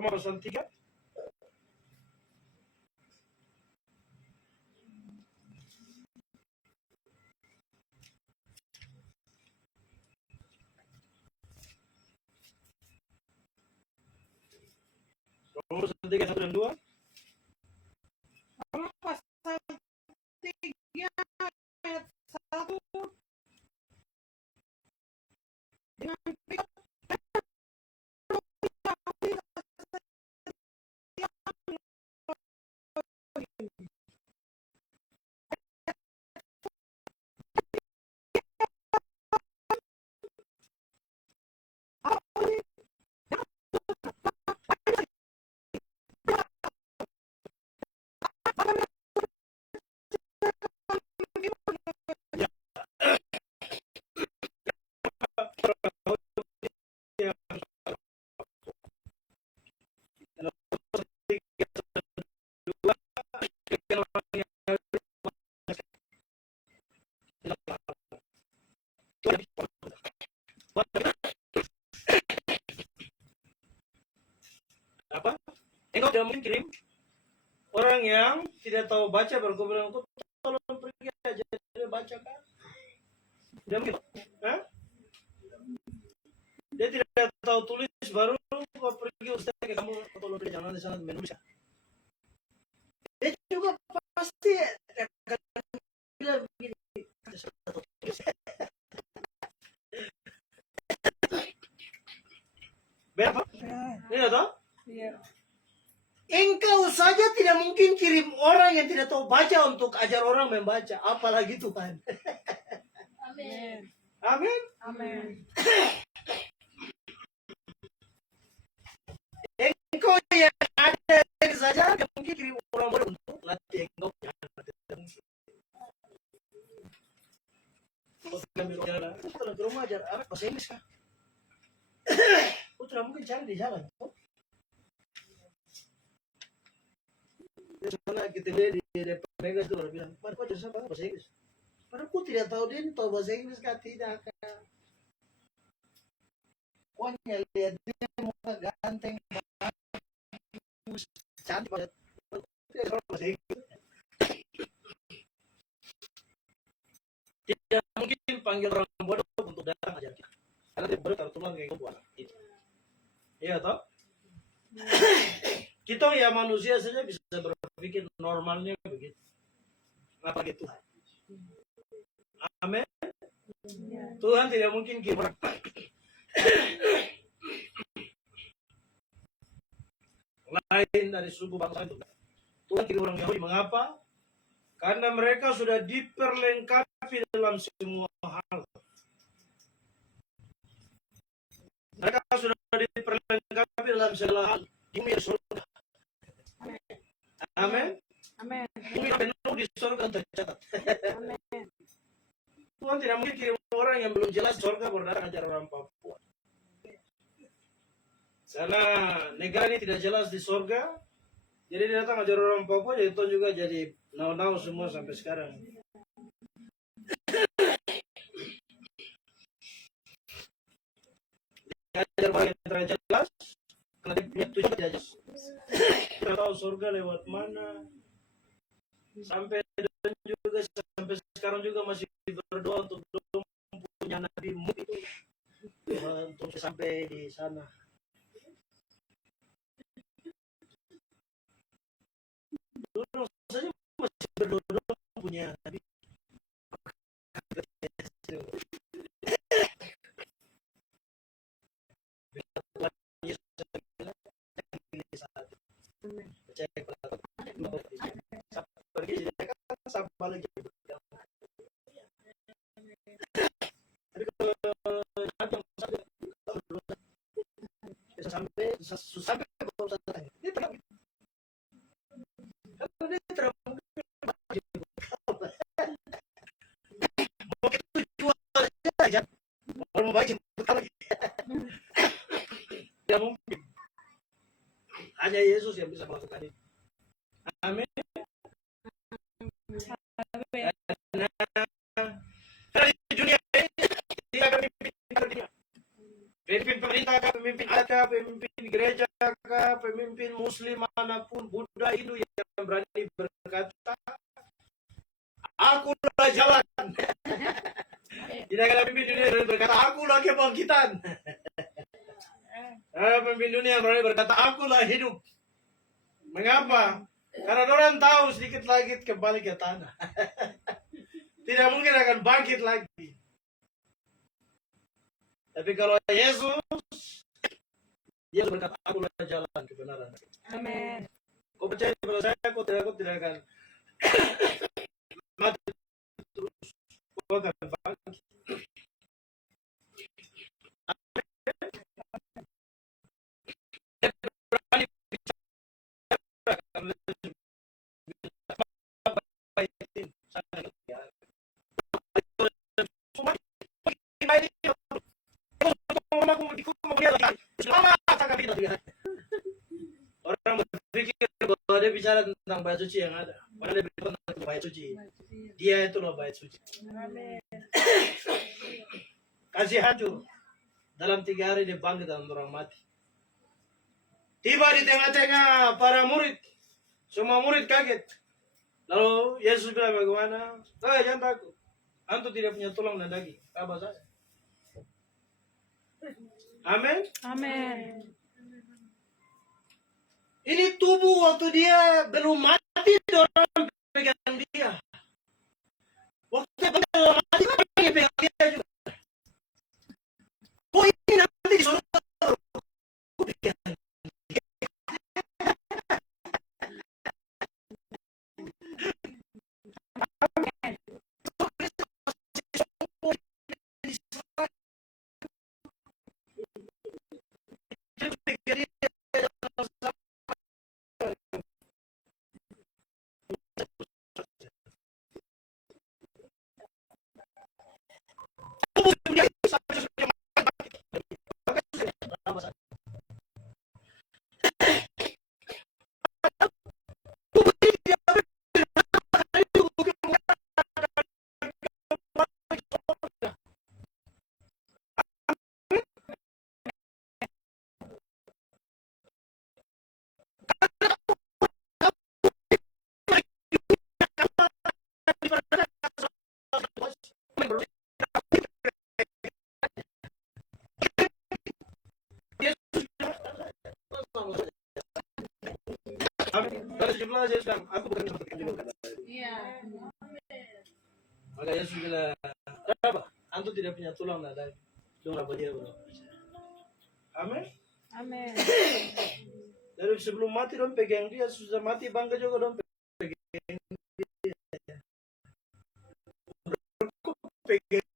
Roma pasal 3. Roma pasal 3 1 dan 2. Roma pasal 3 ayat 1 dengan Apa? Engkau tidak mungkin kirim orang yang tidak tahu baca berkumpul untuk tolong pergi aja dia baca kan? Tidak mungkin. Hah? Dia tidak tahu tulis baru kau pergi Ustaz ke kamu tolong pergi jangan di sana minum bisa. Dia juga pasti akan bilang begini. Berapa? Ini tahu? Iya. Engkau saja tidak mungkin kirim orang yang tidak tahu baca untuk ajar orang membaca, apalagi Tuhan. Amin. Amin. Amin. Engkau yang ada saja tidak mungkin kirim orang baru untuk latih engkau punya anak. Kau ambil jalan, putra ke rumah ajar apa bahasa Inggris kan? Putra di jalan. Sana kita lihat di depan mereka itu orang bilang, "Pak, kau jadi siapa bahasa Inggris?" Padahal aku tidak tahu dia ini tahu bahasa Inggris kah tidak. Pokoknya lihat dia muka ganteng, bagus, cantik banget. Dia tahu bahasa Inggris. Tidak mungkin panggil orang bodoh untuk datang ajar kita. Karena dia bodoh tertulang kayak gue gitu. Iya toh? Kita ya manusia saja bisa berpikir normalnya begitu. Apa gitu? Amin. Tuhan tidak mungkin kirim lain dari suku bangsa itu. Tuhan kirim orang Yahudi. Mengapa? Karena mereka sudah diperlengkapi dalam semua hal. Mereka sudah diperlengkapi dalam segala hal. Bumi dan surga. Amin. Amin. Bumi penuh di surga tercatat. Amin. Tuhan tidak mungkin kirim orang yang belum jelas surga berdatang ajar orang Papua. Karena negara ini tidak jelas di surga, jadi dia datang ajar orang Papua, jadi Tuhan juga jadi nau-nau semua sampai sekarang. Dia ajar orang yang tidak jelas, karena dia punya tujuan tidak jelas. Kita tahu surga lewat mana, sampai dan juga sampai sekarang juga masih berdoa untuk belum punya Nabi Muhammad itu untuk sampai di sana. Dulu saja masih berdoa punya Nabi. Sampai baru saja dia terang. Kalau dia terang mau kita jual saja orang baik berkali tidak mungkin. Hanya Yesus yang bisa melakukan itu. Amin. Karena di dunia ini tidak akan pemimpin pemerintah kah, pemimpin adat, pemimpin gereja kah, pemimpin muslim manapun, Buddha, Hindu yang berani berkata, akulah jalan. Tidak ada pemimpin dunia yang berkata, akulah kebangkitan. Pemimpin dunia yang berani berkata, akulah hidup. Mengapa? Karena orang tahu sedikit lagi kembali ke tanah. Tidak mungkin akan bangkit lagi. Tapi kalau Yesus berkata, akulah jalan kebenaran. Amin. Kau percaya kepada saya, kau tidak akan mati terus. Kau akan bangkit. Berani bicara karena orang berpikir bahwa dia bicara tentang bait suci yang ada, padahal dia bicara tentang bait suci. Dia itu loh bait suci. Kasih hancur dalam 3 hari dia bangkit dalam orang mati. Tiba di tengah-tengah para murid, semua murid kaget. Lalu Yesus bilang bagaimana? Jangan takut, antu tidak punya tulang dan daging, kabar saya. Amin. Amin. Ini tubuh waktu dia belum mati, orang pegang dia. Waktu dia belum mati, orang yang pegang dia juga. Oh ini nanti di surga. Dari 17 Yesus bilang, aku bukan seperti kamu juga. Iya. Maka Yesus bilang, apa? Antum tidak punya tulang dan daging. Dong apa dia berapa? Amin. Amin. Dari sebelum mati dong pegang dia, sudah mati bangga juga dong pegang dia. Kok pegang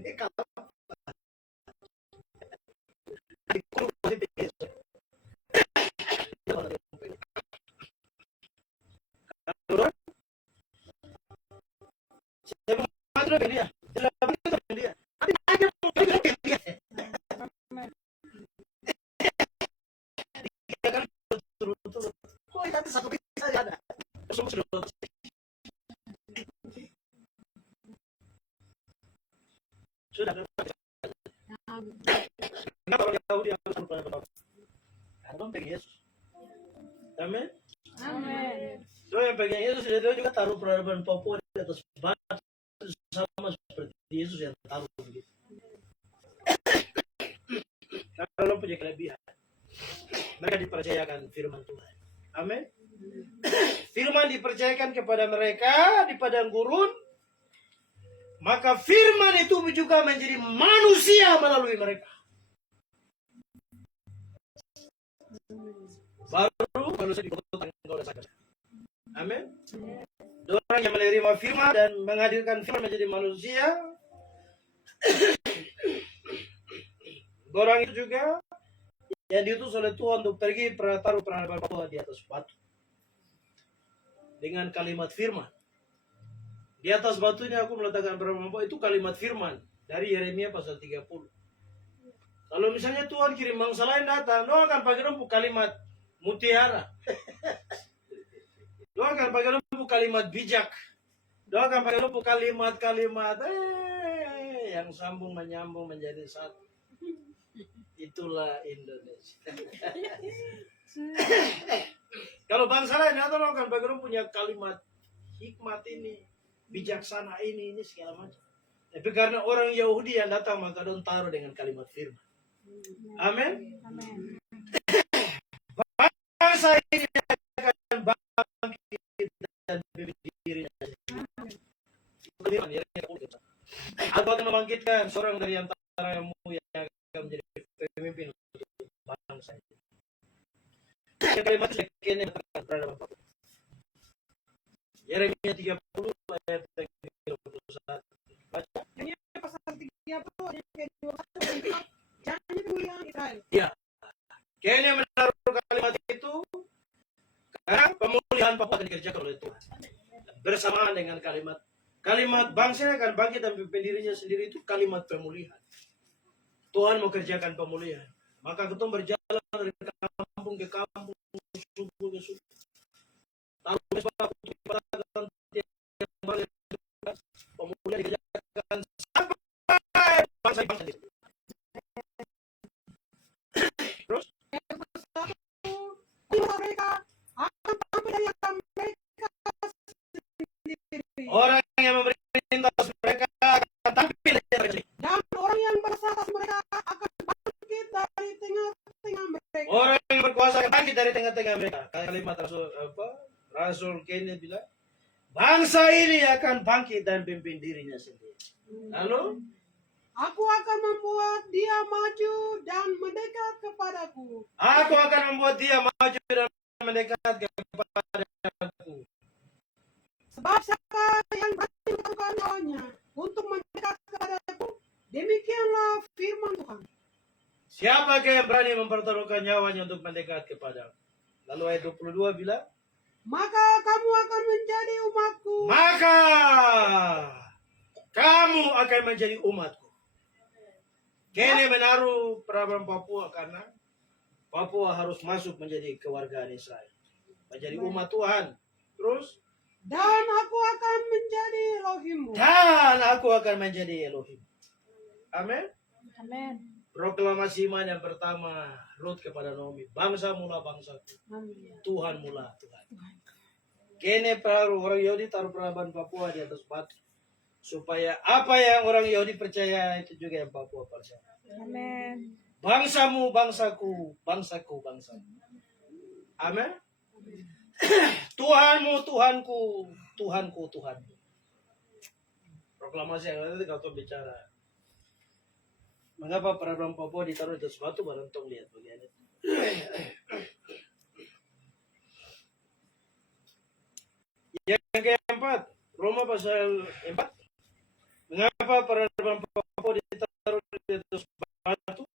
dia kalau saya mau mati dong dia. Tidak mati dong dia. Tapi aja mau pegang dia. Kok nanti satu kali saja ada. Sudah. Kenapa orang Yahudi yang harus lupa pada Antum pegang Yesus. Amin. Amin. So yang pegang Yesus dia juga taruh peradaban Papua di atas batu sama seperti Yesus yang taruh begitu. Kalau punya kelebihan, mereka dipercayakan firman Tuhan. Amin. Firman dipercayakan kepada mereka di padang gurun, maka firman itu juga menjadi manusia melalui mereka. Baru manusia dibentuk engkau dan saya. Amin. Orang yang menerima firman dan menghadirkan firman menjadi manusia, orang itu juga yang diutus oleh Tuhan untuk pergi taruh peradaban Papua di atas batu dengan kalimat firman. Di atas batu ini aku meletakkan peradaban Papua, itu kalimat firman dari Yeremia pasal 30. Kalau misalnya Tuhan kirim bangsa lain datang, lo akan pakai rumput kalimat mutiara. Lo akan pakai rumput kalimat bijak. Lo akan pakai rumput kalimat-kalimat yang sambung menyambung menjadi satu. Itulah Indonesia. Kalau bangsa lain atau lo akan pakai punya kalimat hikmat ini, bijaksana ini segala macam. Tapi karena orang Yahudi yang datang maka don taruh dengan kalimat firman. Amin. Amin. Bangsa ini akan bangkit dan berdiri. Aku akan membangkitkan seorang dari antaramu yang akan menjadi pemimpin untuk bangsa ini. Kalimat ini peradaban Papua. Yeremia 30 ayat 31. Baca. Ini pasal 30 ayat 21. Jangan pemulihan Israel. Ya. Kayaknya menaruh kalimat itu karena pemulihan Papua akan dikerjakan oleh Tuhan. Bersamaan dengan kalimat bangsa akan bangkit dan pendirinya sendiri itu kalimat pemulihan. Tuhan mau kerjakan pemulihan. Maka kita berjalan dari kampung ke kampung, suku ke suku. Tahu sebab pemulihan dikerjakan sampai bangsa-bangsa ini. Terus Mereka akan tampil dari mereka sendiri. orang yang memerintah mereka akan tampil dari mereka sendiri. Dan orang yang berkuasa atas mereka akan bangkit dari tengah-tengah mereka. Orang yang berkuasa akan bangkit dari tengah-tengah mereka. Kalimat Rasul Kenneth bilang, bangsa ini akan bangkit dan pimpin dirinya sendiri. Lalu, Aku akan membuat dia maju dan mendekat kepadaku. aku akan membuat dia maju dan mendekat kepadaku. Sebab siapa yang berani melakukan nyawanya untuk mendekat kepadaku, demikianlah firman Tuhan. Siapa yang berani mempertaruhkan nyawanya untuk mendekat kepadaku? Lalu ayat 22 bilang, Maka kamu akan menjadi umatku. maka kamu akan menjadi umatku. Kini menaruh peradaban Papua karena Papua harus masuk menjadi kewargaan Israel, menjadi umat Tuhan. Terus, Dan aku akan menjadi Elohimmu. dan aku akan menjadi Elohim. Amin. Amin. Proklamasi iman yang pertama, Rut kepada Naomi, bangsa mula bangsaku, Amin. Tuhan mula Tuhan. Kini orang Yahudi taruh peradaban Papua di atas batu, supaya apa yang orang Yahudi percaya itu juga yang Papua percaya. Amin. Bangsamu bangsaku, bangsaku bangsamu. Amin. Tuhanmu, Tuhanku, Tuhanku, Tuhanku. Proklamasi yang nanti kalau bicara. Mengapa peradaban Papua ditaruh di atas batu? Barang tong lihat bagian itu. Yang keempat, Roma pasal 4. Mengapa peradaban Papua ditaruh di atas batu?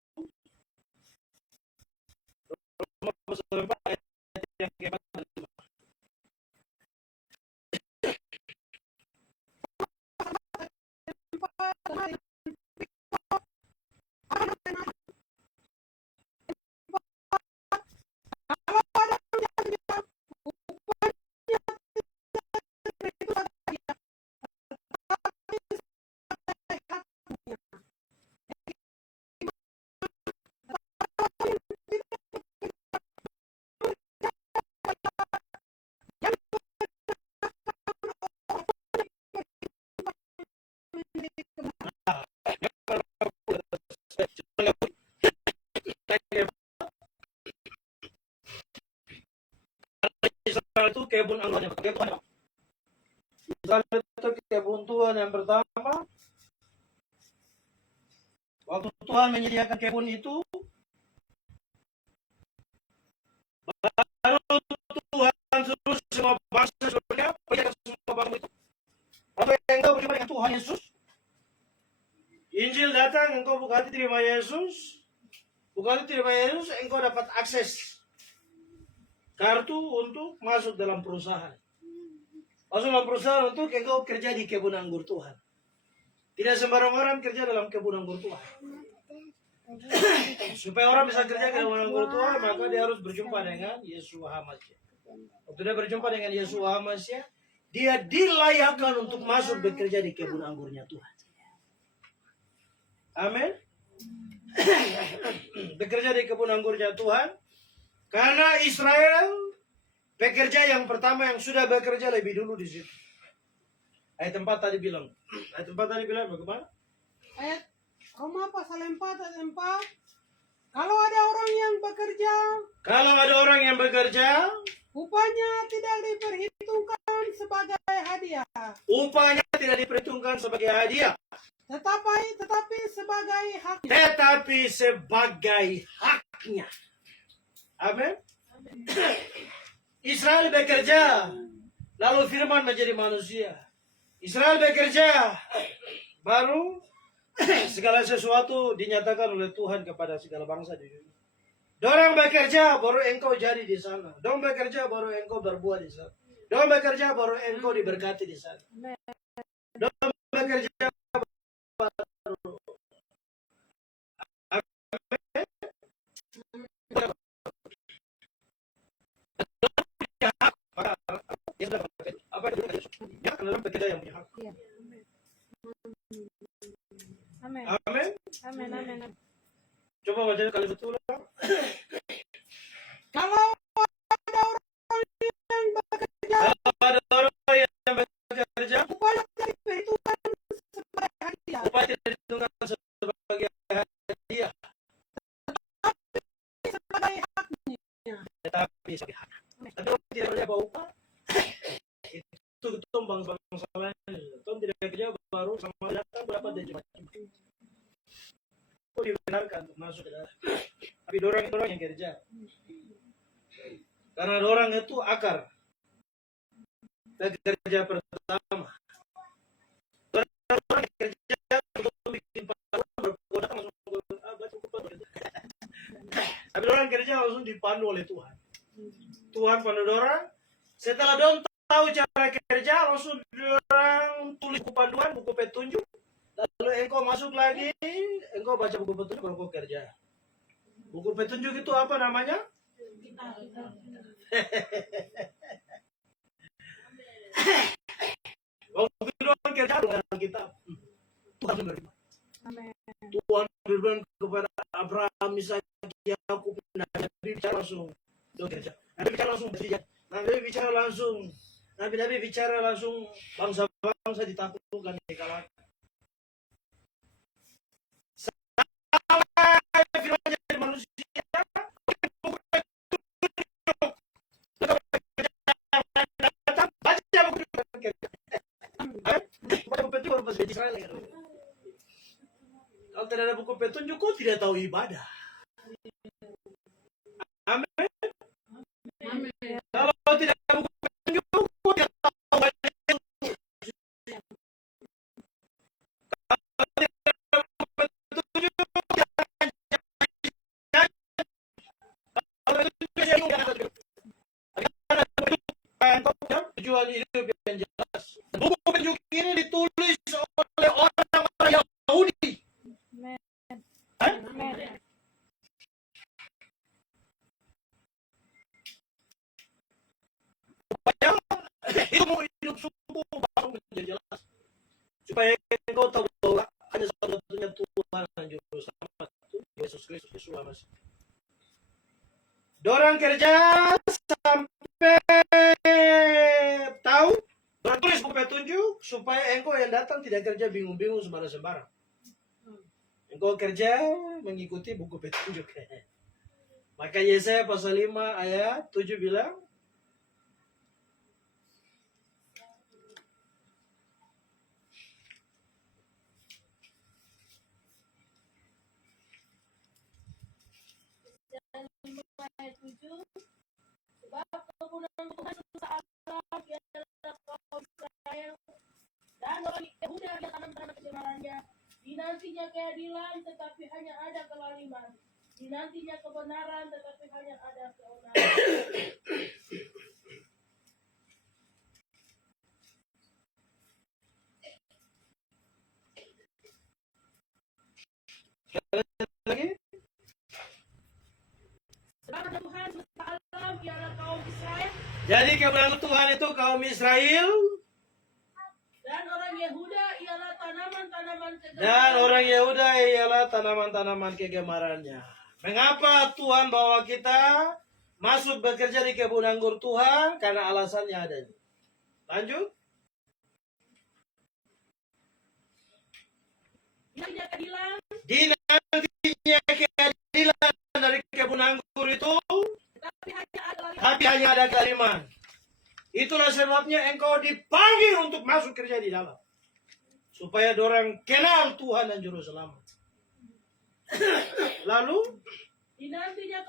Roma pasal 4 ayat yang keempat dan 5. Israel itu kebun anggurnya. Israel itu kebun Tuhan yang pertama. Waktu Tuhan menyediakan kebun itu, baru Tuhan suruh semua bangsa surga, pergi semua bangsa itu. Waktu engkau berjumpa dengan Tuhan Yesus, Injil datang, engkau buka hati terima Yesus, engkau dapat akses kartu untuk masuk dalam perusahaan. Masuk dalam perusahaan untuk engkau kerja di kebun anggur Tuhan. Tidak sembarang orang kerja dalam kebun anggur Tuhan. Supaya orang bisa kerja di kebun anggur Tuhan, maka dia harus berjumpa dengan Yeshua HaMashiach. Waktu dia berjumpa dengan Yeshua HaMashiach, dia dilayakkan untuk masuk bekerja di kebun anggurnya Tuhan. Amin. Bekerja di kebun anggurnya Tuhan. Karena Israel pekerja yang pertama yang sudah bekerja lebih dulu di situ. Ayat 4 tadi bilang bagaimana? Ayat Roma pasal 4 ayat 4. Kalau ada orang yang bekerja, upahnya tidak diperhitungkan sebagai hadiah. Tetapi sebagai haknya. Amin. Israel bekerja, lalu firman menjadi manusia. Israel bekerja, baru segala sesuatu dinyatakan oleh Tuhan kepada segala bangsa di dunia. Dorang bekerja, baru engkau jadi di sana. Dorang bekerja, baru engkau berbuat di sana. Dorang bekerja, baru engkau diberkati di sana. Dorang bekerja, baru apa itu? Ya, karena orang bekerja yang punya hak. Amin. Amin. Amin. Coba baca kali betul. Kalau ada orang yang bekerja, upahnya tidak diperhitungkan sebagai hadiah. Upah tidak diperhitungkan sebagai hadiah. Sebagai haknya. Tetapi sebagai hak. Tapi orang tidak boleh bawa upah. Itu bangsa lain. Tom tidak kerja baru sama datang berapa dia cuma. Kok dibenarkan untuk masuk ke dalam. Tapi orang yang kerja. Karena orang itu akar. Kerja pertama. Orang yang kerja untuk bikin paruan berpodang langsung tapi orang kerja langsung dipandu oleh Tuhan. Tuhan pandu orang. Setelah orang tahu cara kerja, langsung orang tulis buku panduan, buku petunjuk. Lalu engkau masuk lagi, engkau baca buku petunjuk, baru engkau kerja. Buku petunjuk itu apa namanya? Waktu orang kerja dengan kitab. Tuhan berfirman. Tuhan berfirman kepada Abraham, Ishak, Yakub, Nabi bicara langsung. Kerja. Nabi bicara langsung berjaya. Nabi bicara langsung bangsa-bangsa ditaklukkan, dikalahkan. Sampai firman jadi manusia, Israel. Kalau tidak ada buku petunjuk, kau tidak tahu ibadah. Amin. Kalau tidak ada buku petunjuk, kau tidak tahu ibadah. Kalau tidak ada buku petunjuk, tujuan hidup yang jelas. Buku petunjuk ini ditulis oleh orang-orang Yahudi. Supaya hidupmu hidup sungguh baru menjadi jelas. Supaya engkau tahu bahwa hanya satu-satunya Tuhan dan Juru Selamat itu Yesus Kristus, Yesus Kristus. Dorang kerja sampai tahu, dorang tulis buku petunjuk supaya engkau yang datang tidak kerja bingung-bingung sembarang-sembarang. Engkau kerja mengikuti buku petunjuk. Maka Yesaya pasal 5 ayat 7 bilang, ayat 7, sebab kepunyaan Tuhan seakan ialah kaum Israel dan orang Yehuda yang tanam-tanam kebenarannya. Dinantinya keadilan tetapi hanya ada kelaliman. Dinantinya kebenaran tetapi hanya ada keonaran. lagi? Sebab Tuhan semesta alam ialah kaum Israel Jadi kebenaran Tuhan itu kaum Israel dan orang Yehuda ialah tanaman-tanaman kegemaran. dan orang Yehuda ialah tanaman-tanaman kegemarannya. Mengapa Tuhan bawa kita masuk bekerja di kebun anggur Tuhan? Karena alasannya ada. Lanjut. Dinantinya keadilan Dinantinya keadilan dari kebun anggur itu, tapi hanya ada kelaliman. Itulah sebabnya engkau dipanggil untuk masuk kerja di dalam. Supaya dorang kenal Tuhan dan Juru Selamat. Lalu, dinantinya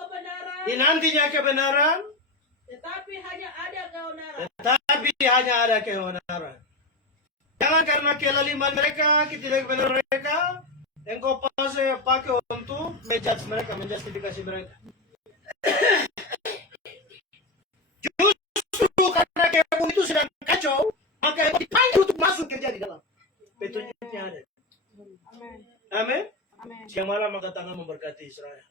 kebenaran, tetapi hanya ada keonaran. Jangan karena kelaliman mereka, ketidakbenaran mereka, engkau pakai untuk menjudge mereka, menjustifikasi mereka. Justru karena kebun itu sedang kacau, maka engkau dipanggil untuk masuk kerja di dalam. Petunjuknya ada. Amin. Siang malam maka tangan memberkati Israel.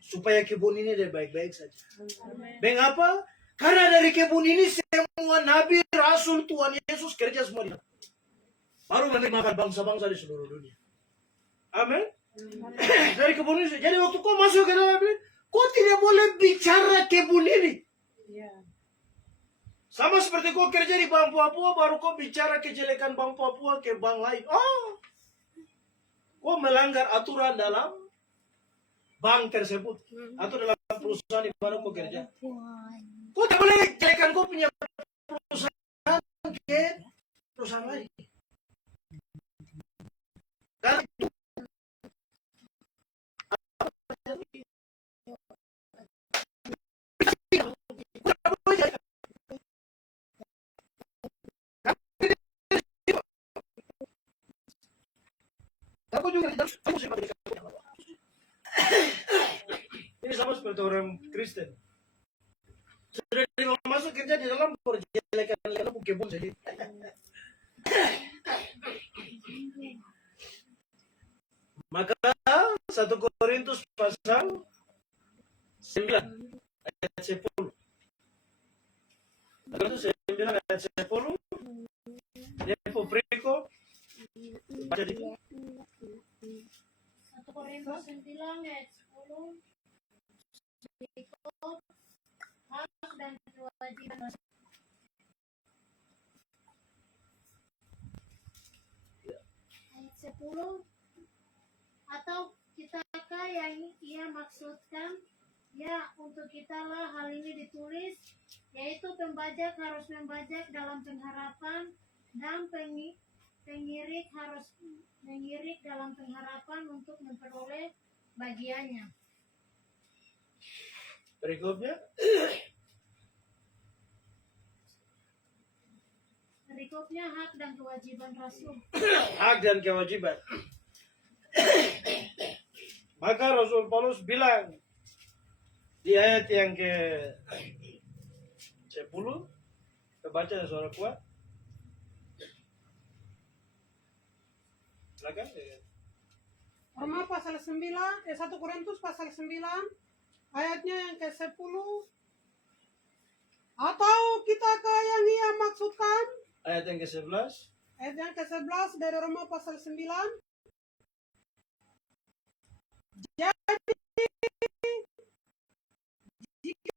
Supaya kebun ini dia baik-baik saja. Mengapa? Karena dari kebun ini semua nabi, rasul, Tuhan Yesus kerja semua di dalam. Baru menerima bangsa-bangsa di seluruh dunia. Amin. Dari kebun ini. Jadi waktu kau masuk ke dalam ini, kau tidak boleh bicara kebun ini. Sama seperti kau kerja di Bank Papua, baru kau bicara kejelekan Bank Papua ke bank lain. Oh, kau melanggar aturan dalam bank tersebut atau dalam perusahaan di mana kau kerja. Kau tidak boleh jelekan kau punya perusahaan ke perusahaan lain. Karena itu aku juga ini sama seperti orang Kristen. Sudah masuk kerja di dalam perjelekan karena kebun jadi. Maka 1 Korintus pasal 9 ayat 10. Korintus 9 ayat 10. Depo Priko baca di 1 Korintus 9 ayat 10. Berikut hak dan kewajiban ayat 10. Atau kitakah yang ia maksudkan? Ya, untuk kitalah hal ini ditulis, yaitu pembajak harus membajak dalam pengharapan dan pengirik harus mengirik dalam pengharapan untuk memperoleh bagiannya. Berikutnya, Hak dan kewajiban rasul. hak dan kewajiban. Maka Rasul Paulus bilang di ayat yang ke-10, kebaca suara kuat. Silakan. Roma pasal 9, 1 Korintus pasal 9, ayatnya yang ke-10. Atau kitakah yang ia maksudkan? Ayat yang ke-11. Ayat yang ke-11 dari Roma pasal 9. Jadi, jika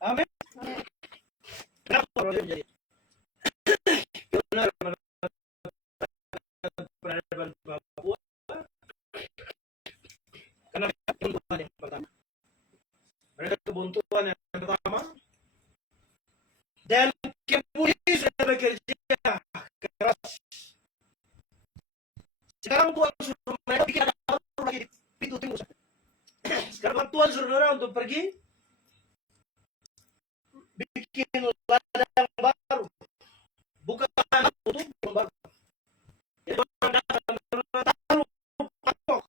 Amin. Kenapa Rasul menjadi benar peradaban Papua? Karena kebuntuan yang pertama. Mereka kebuntuan yang pertama. Dan kemudian sudah bekerja keras. Sekarang Tuhan suruh mereka bikin ada baru lagi di pintu timur. Sekarang Tuhan suruh mereka untuk pergi bikin ladang baru, bukan untuk baru. Jadi orang datang taruh patok.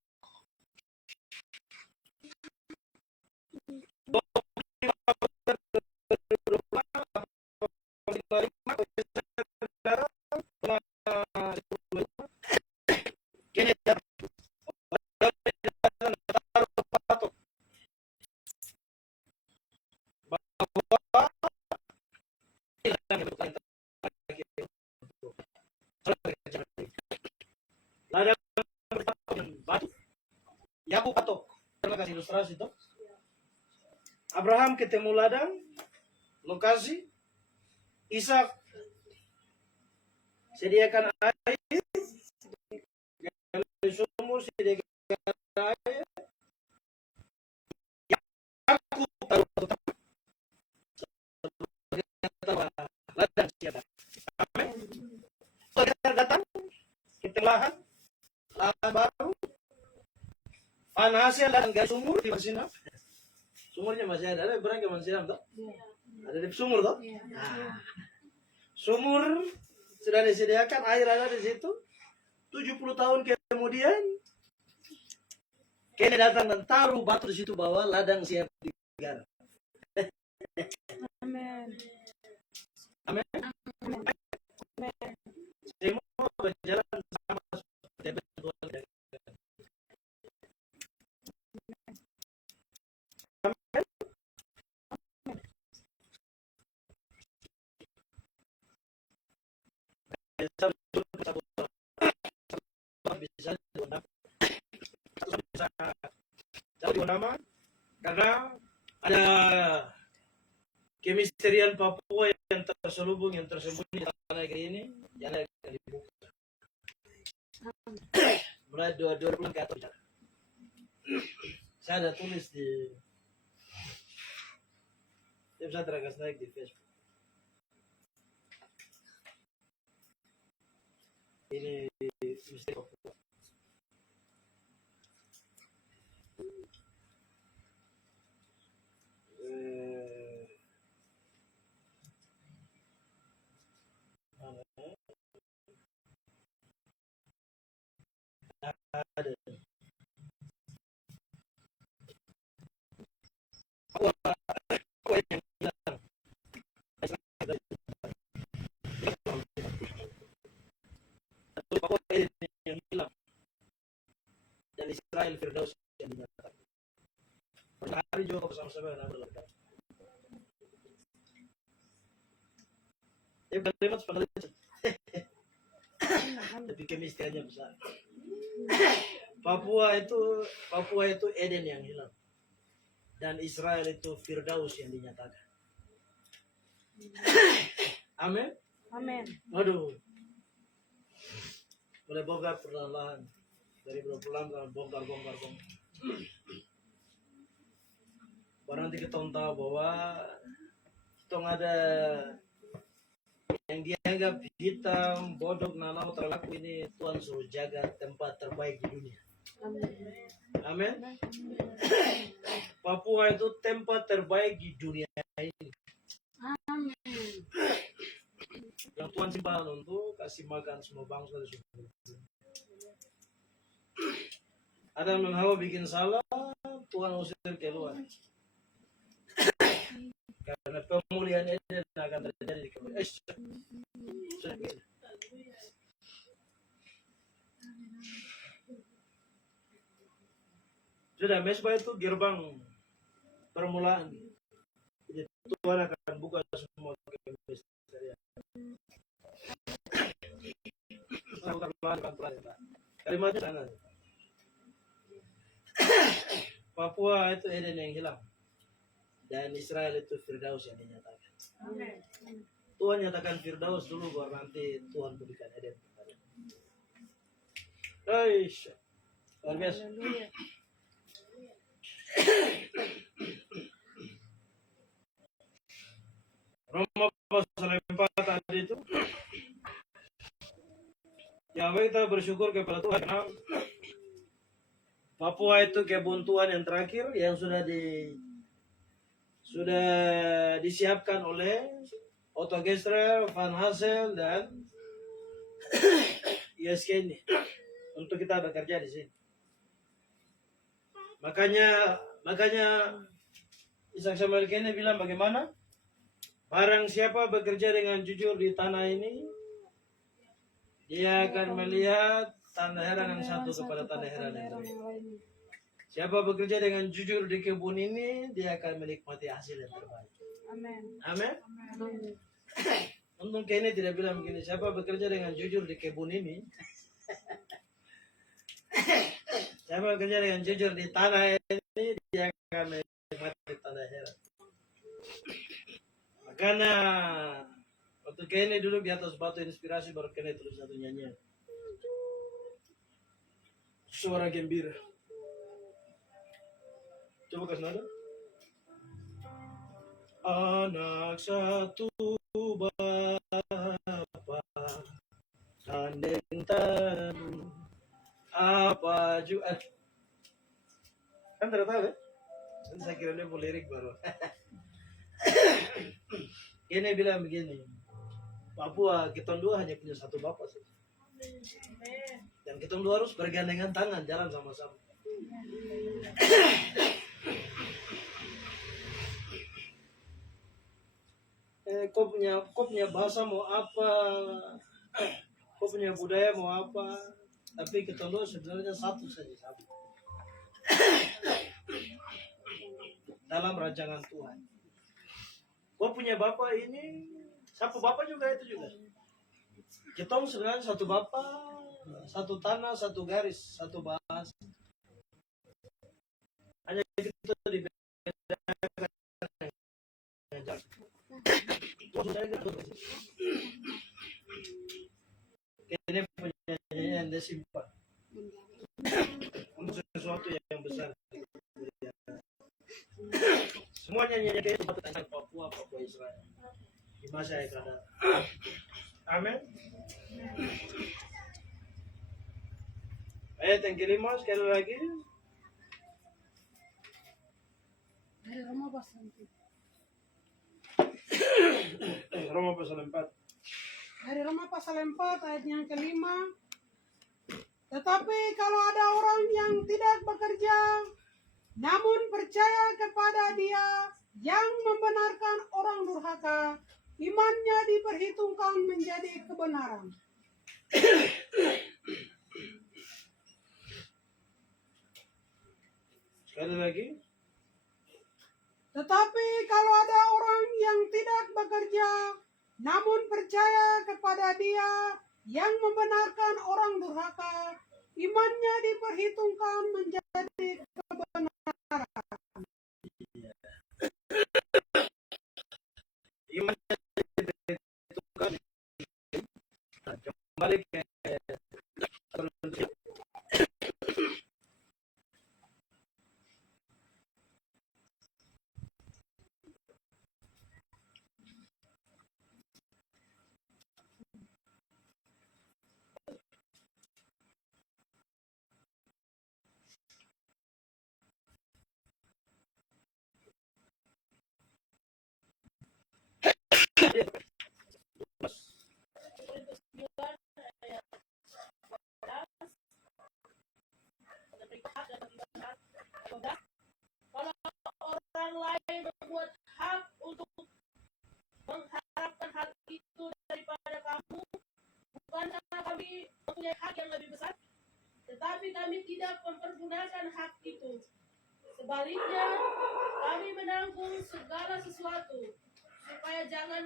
Ladang batu, Yakub patok. Terima kasih ilustrasi itu. Abraham ketemu ladang, lokasi. Ishak sediakan air, gali sumur sediakan air. Yakub taruh ladang siapa? Amin. Kita datang kita lahan baru. Panasnya dan gas sumur di Masinam. Sumurnya masih ada berapa Masinam toh? Ada di sumur toh? Nah, sumur sudah disediakan, air ada di situ. 70 tahun kemudian Kene datang dan taruh batu di situ bahwa ladang siap digarap. Amin. Amin. Semua berjalan sama seperti Tuhan. Amin. Bisa jauh nama karena ada kemisterian Papua yang terselubung, yang tersembunyi di tanah negeri ini yang akan dibuka mulai 2 bulan ke atas. Saya ada tulis di Dia bisa teragas naik di Facebook. Ini misteri Papua. Mana? Ada. Papua yang hilang. Papua yang hilang. Dan Israel Firdaus yang dinyatakan. Pernah hari juga bersama-sama dengan Abdul Lakar. Kalimat seperti itu. Tapi kemistriannya besar. Papua itu Eden yang hilang. Dan Israel itu Firdaus yang dinyatakan. Amin. Amin. Waduh. Mulai bongkar perlahan-lahan. Dari berapa bongkar. Barang nanti kita tahu bahwa kita ada yang dianggap hitam, bodoh, nalau, terlaku ini Tuhan suruh jaga tempat terbaik di dunia. Amin. Papua itu tempat terbaik di dunia ini. Amin. Yang Tuhan simpan untuk kasih makan semua bangsa di seluruh dunia. Ada yang Hawa bikin salah, Tuhan usir keluar. Karena pemulihan Eden akan terjadi di kemudian. Sudah, mesbah itu gerbang permulaan. Jadi Tuhan akan buka semua kemisterian. Kalimatnya sana. Papua itu Eden yang hilang. Dan Israel itu Firdaus yang dinyatakan. Amin. Tuhan nyatakan Firdaus dulu, baru nanti Tuhan berikan Eden. Aisyah. Luar biasa. Roma pasal 4 tadi itu. Ya, kita bersyukur kepada Tuhan. Papua itu kebun Tuhan yang terakhir yang sudah disiapkan oleh Otto Gestre, Van Hassel, dan ISK ini untuk kita bekerja di sini. Makanya Ishak Samuel Kene bilang bagaimana? Barang siapa bekerja dengan jujur di tanah ini, dia akan melihat tanda heran yang satu kepada tanda heran yang lain. Siapa bekerja dengan jujur di kebun ini, dia akan menikmati hasil yang terbaik. Amin. Amin. Untung Kene tidak bilang begini, siapa bekerja dengan jujur di kebun ini, siapa bekerja dengan jujur di tanah ini, dia akan menikmati tanda heran. Makanya waktu Kene duduk di atas batu inspirasi, baru Kene tulis satu nyanyian. Suara gembira. Coba kasih nada. Anak satu Bapa gandeng tanu apa juga kan tidak tahu ya? Saya kira dia mau lirik baru. Ini bilang begini, Papua kita dua hanya punya satu Bapa saja. Dan kita dua harus bergandengan tangan jalan sama-sama. Kau punya bahasa mau apa, kau punya budaya mau apa, tapi kita dua sebenarnya satu saja, satu. Dalam rancangan Tuhan. Kau punya Bapa ini, siapa Bapa juga itu juga. Kita sebenarnya satu Bapa, satu tanah, satu garis, satu bahasa. Hanya kita dibedakan. Ini punya yang dia simpan untuk sesuatu yang besar. Semuanya nyanyi itu tentang Papua, Papua Israel. Di masa yang akan datang. Amin. Ayat yang kelima sekali lagi. Dari Roma pasal 4. Roma pasal 4. Dari Roma pasal 4 ayat yang kelima. Tetapi kalau ada orang yang tidak bekerja, namun percaya kepada Dia yang membenarkan orang durhaka, imannya diperhitungkan menjadi kebenaran. Sekali lagi. Tetapi kalau ada orang yang tidak bekerja, namun percaya kepada Dia yang membenarkan orang durhaka, imannya diperhitungkan menjadi kebenaran. Iman diperhitungkan. Kembali ke Korintus 9 ayat 14. Hak dan kebenaran. 15. Kalau orang lain membuat hak untuk mengharapkan hal itu daripada kamu, bukankah kami mempunyai hak yang lebih besar? Tetapi kami tidak mempergunakan hak itu. Sebaliknya, kami menanggung segala sesuatu, supaya jangan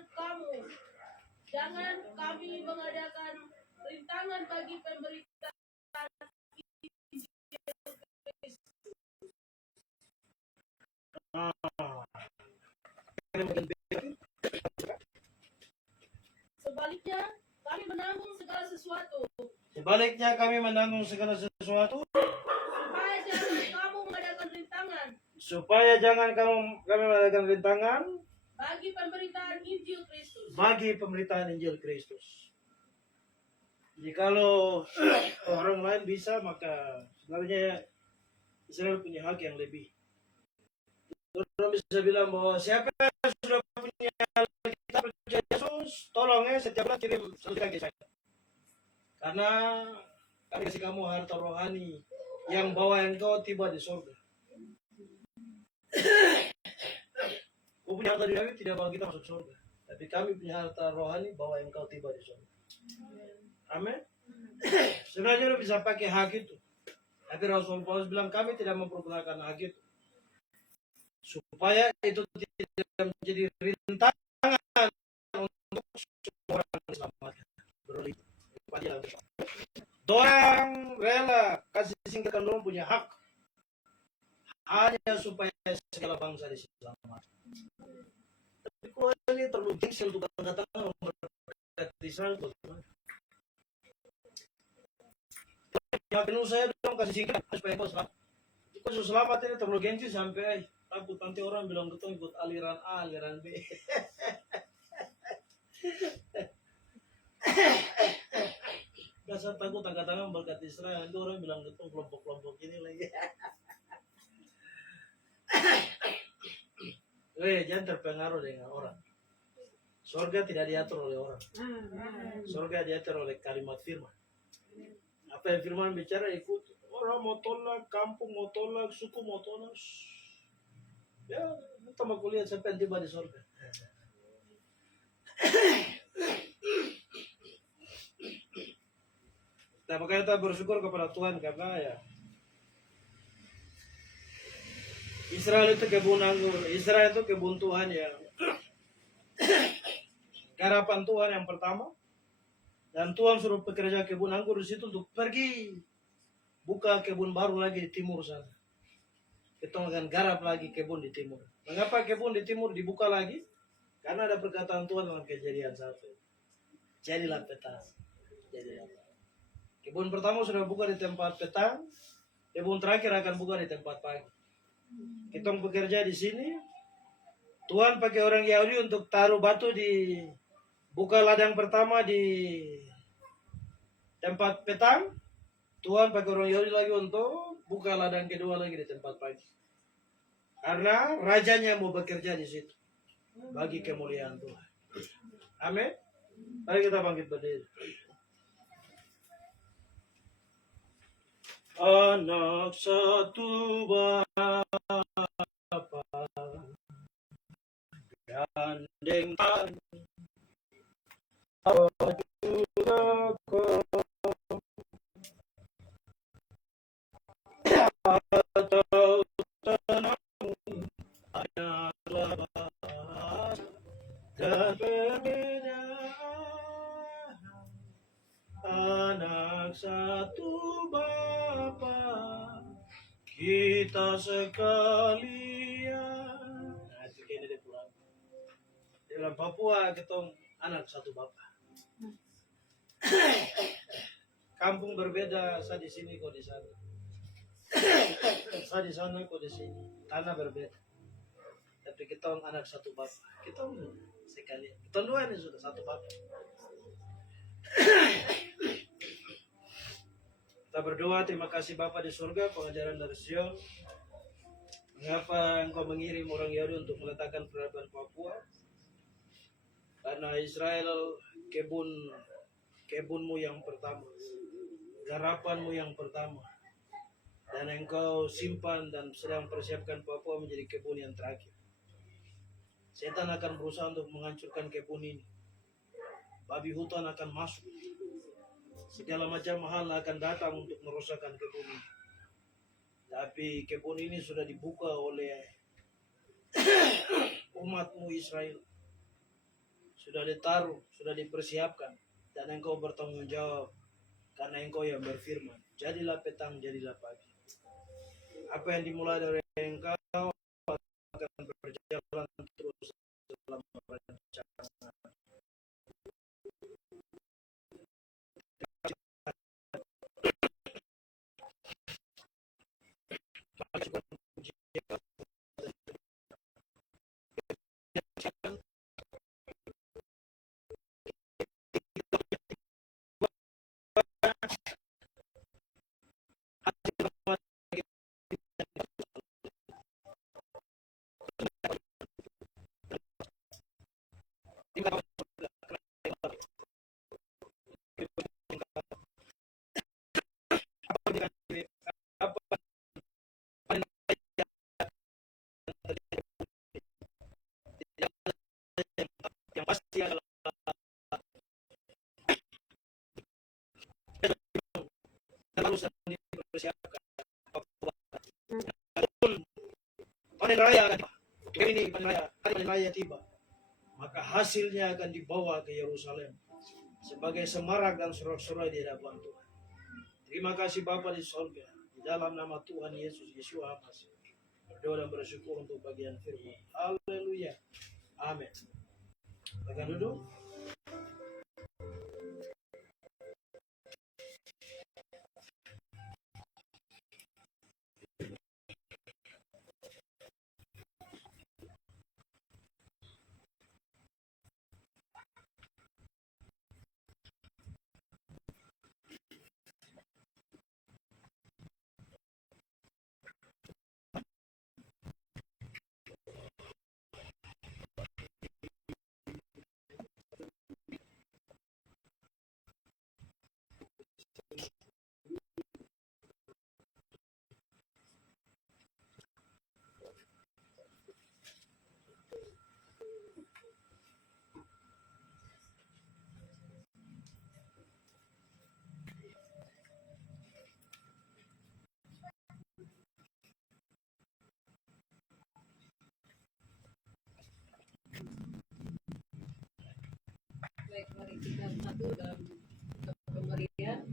kami mengadakan rintangan bagi pemberitaan Injil Kristus. Sebaliknya, kami menanggung segala sesuatu, Sebaliknya kami menanggung segala sesuatu supaya jangan kami mengadakan rintangan bagi pemberitaan Injil Kristus. bagi pemberitaan Injil Kristus. Jadi kalau orang lain bisa, maka sebenarnya Israel punya hak yang lebih. Orang bisa bilang bahwa siapa yang sudah punya Alkitab percaya Yesus, tolong ya setiap bulan kirim 1 juta ke saya. Karena kami kasih kamu harta rohani yang bawa engkau tiba di surga. Kau punya harta duniawi tidak bawa kita masuk surga, tapi kami punya harta rohani bawa engkau tiba di surga. Amin. Sebenarnya lu bisa pakai hak itu, tapi Rasul Paulus bilang kami tidak mempergunakan hak itu supaya itu tidak menjadi rintangan untuk semua orang diselamatkan. Dorang rela kasih singkatkan dorang punya hak hanya supaya segala bangsa diselamatkan. Tapi kalau ini terlalu gengsi untuk datang memberkati Israel, yakin saya dong kasih singkat supaya kau selamat. Kau selamat ini terlalu gengsi sampai takut nanti orang bilang ketemu ikut aliran A, aliran B. Dasar takut angkat-angkat memberkati Israel, nanti orang bilang ketemu kelompok-kelompok ini lagi. Jangan terpengaruh dengan orang. Surga tidak diatur oleh orang. Surga diatur oleh kalimat firman. Apa yang firman bicara ikut. Orang mau tolak, kampung mau tolak, suku mau tolak. Ya, kita mau kuliah sampai tiba di surga. Nah, makanya kita bersyukur kepada Tuhan karena ya Israel itu kebun anggur, Israel itu kebun Tuhan yang garapan Tuhan yang pertama, dan Tuhan suruh pekerja kebun anggur di situ untuk pergi buka kebun baru lagi di timur sana. Kita akan garap lagi kebun di timur. Mengapa kebun di timur dibuka lagi? Karena ada perkataan Tuhan dalam Kejadian 1. Jadilah petang. Jadilah. Kebun pertama sudah buka di tempat petang, kebun terakhir akan buka di tempat pagi. Kita bekerja di sini, Tuhan pakai orang Yahudi untuk taruh batu di buka ladang pertama di tempat petang. Tuhan pakai orang Yahudi lagi untuk buka ladang kedua lagi di tempat pagi. Karena rajanya mau bekerja di situ bagi kemuliaan Tuhan. Amin. Mari kita bangkit berdiri. Anak satu Bapa, gandengkan juga kau atau tenang hanya lepas dan perbedaan. Anak satu Bapa, kita sekalian. Nah, itu kayaknya dia pulang. Dalam Papua kita anak satu Bapa. Kampung berbeda, saya di sini kok di sana. Saya di sana kok di sini. Tanah berbeda. Tapi kita anak satu Bapa. Kita sekalian. Kita dua ini sudah satu Bapa. Kita berdoa, terima kasih Bapa di surga, pengajaran dari Sion. Mengapa Engkau mengirim orang Yahudi untuk meletakkan peradaban Papua? Karena Israel kebunmu yang pertama, garapanmu yang pertama, dan Engkau simpan dan sedang persiapkan Papua menjadi kebun yang terakhir. Setan akan berusaha untuk menghancurkan kebun ini. Babi hutan akan masuk. Segala macam hal akan datang untuk merusakkan kebun ini. Tapi kebun ini sudah dibuka oleh umatmu Israel. Sudah ditaruh, sudah dipersiapkan. Dan engkau bertanggung jawab. Karena engkau yang berfirman. Jadilah petang, jadilah pagi. Apa yang dimulai dari engkau akan berjalan terus dalam perencanaan. Yang pasti adalah harus dipersiapkan. Panen raya akan tiba. Ini panen raya tiba. Maka hasilnya akan dibawa ke Yerusalem sebagai semarak dan sorak-sorai di hadapan Tuhan. Terima kasih Bapa di sorga. Di dalam nama Tuhan Yesus Hamasi. Berdoa dan bersyukur untuk bagian firman. Haleluya. Amin. Tekan duduk. Baik, mari kita satu dalam pemberian.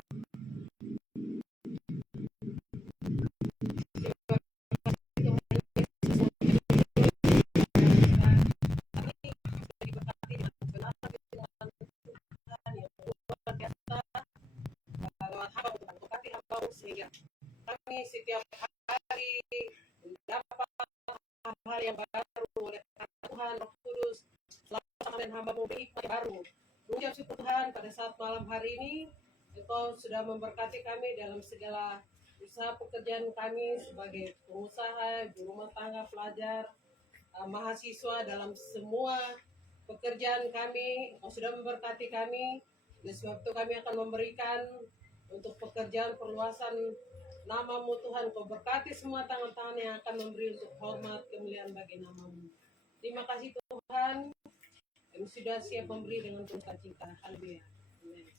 Sehingga kami setiap hari dapat hal yang baru oleh Tuhan Tuhan, Roh Kudus, selamat dan hamba-Mu berhikmat baru. Mengucap syukur Tuhan pada saat malam hari ini, Engkau sudah memberkati kami dalam segala usaha pekerjaan kami sebagai pengusaha, ibu rumah tangga, pelajar, mahasiswa, dalam semua pekerjaan kami. Engkau sudah memberkati kami, dan sebab itu kami akan memberikan untuk pekerjaan perluasan nama-Mu Tuhan. Kau berkati semua tangan-tangan yang akan memberi untuk hormat kemuliaan bagi nama-Mu. Terima kasih Tuhan, kami sudah siap memberi dengan penuh sukacita. Haleluya. Amin.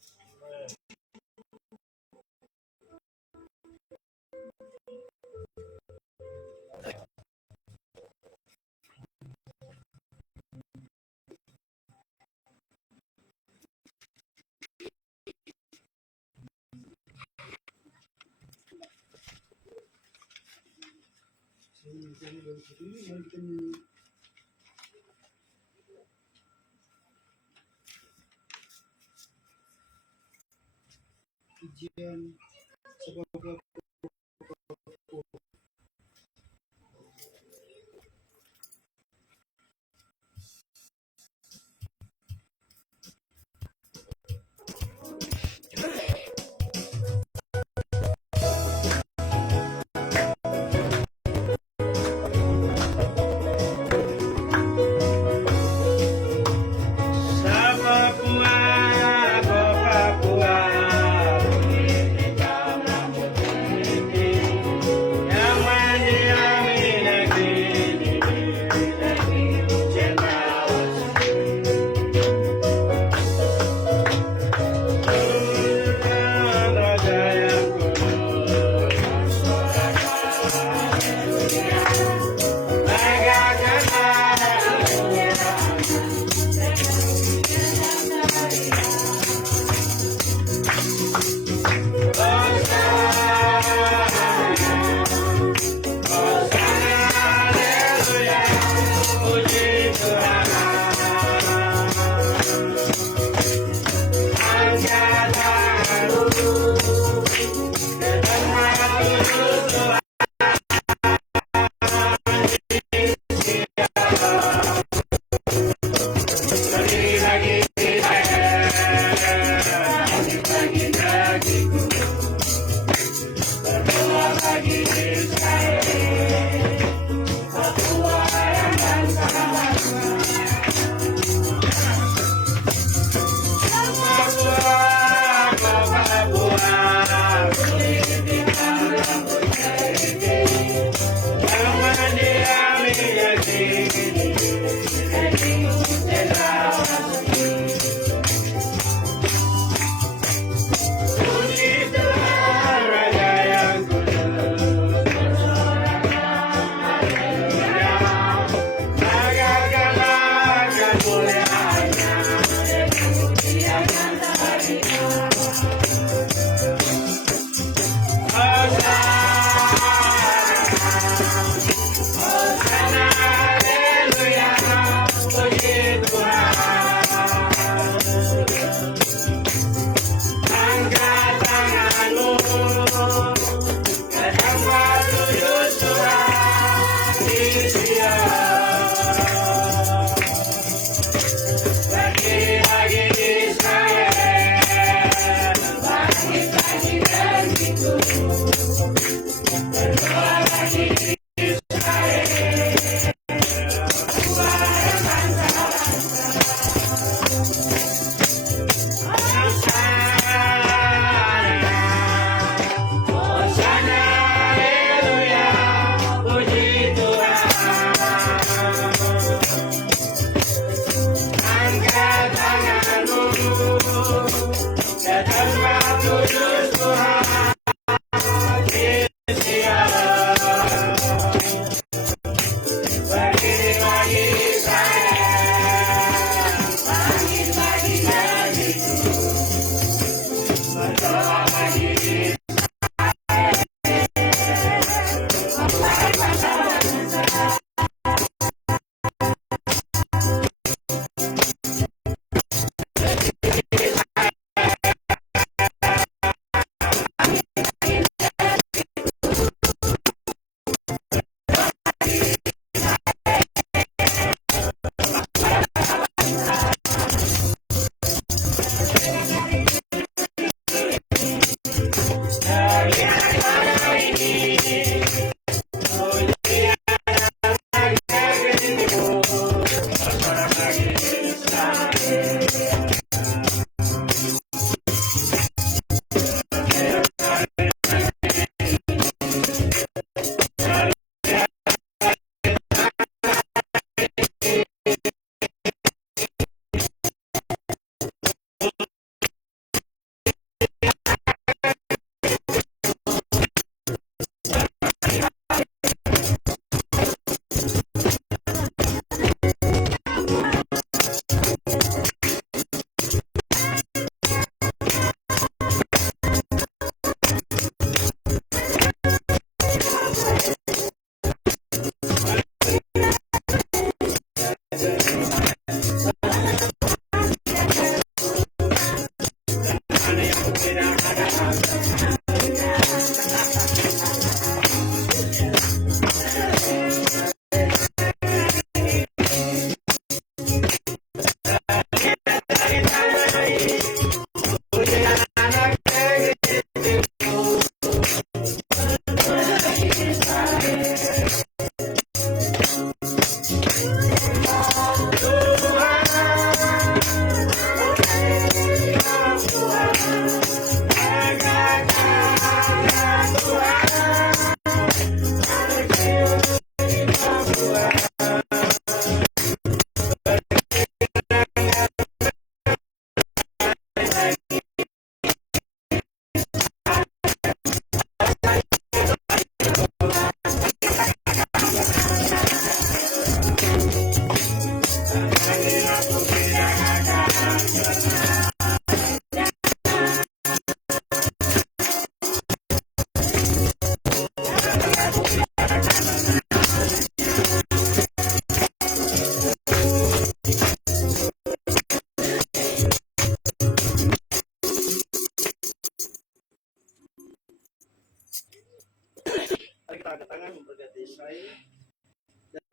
Pujian sebagai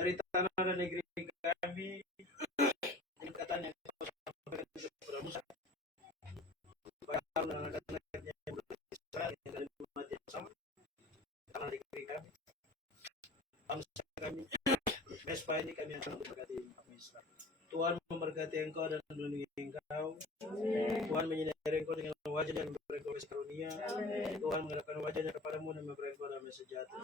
dari tanah dan negeri kami, tingkatan yang kau sampaikan kepada Musa, supaya Harun dan anak-anaknya yang Israel yang dari umat yang sama, tanah negeri kami, bangsa kami, mesbah ini kami akan memberkati Israel. Tuhan memberkati engkau dan melindungi engkau. Tuhan menyinari engkau dengan wajahnya dan memberi engkau kasih karunia. Tuhan menghadapkan wajahnya kepadamu dan memberi engkau damai sejahtera.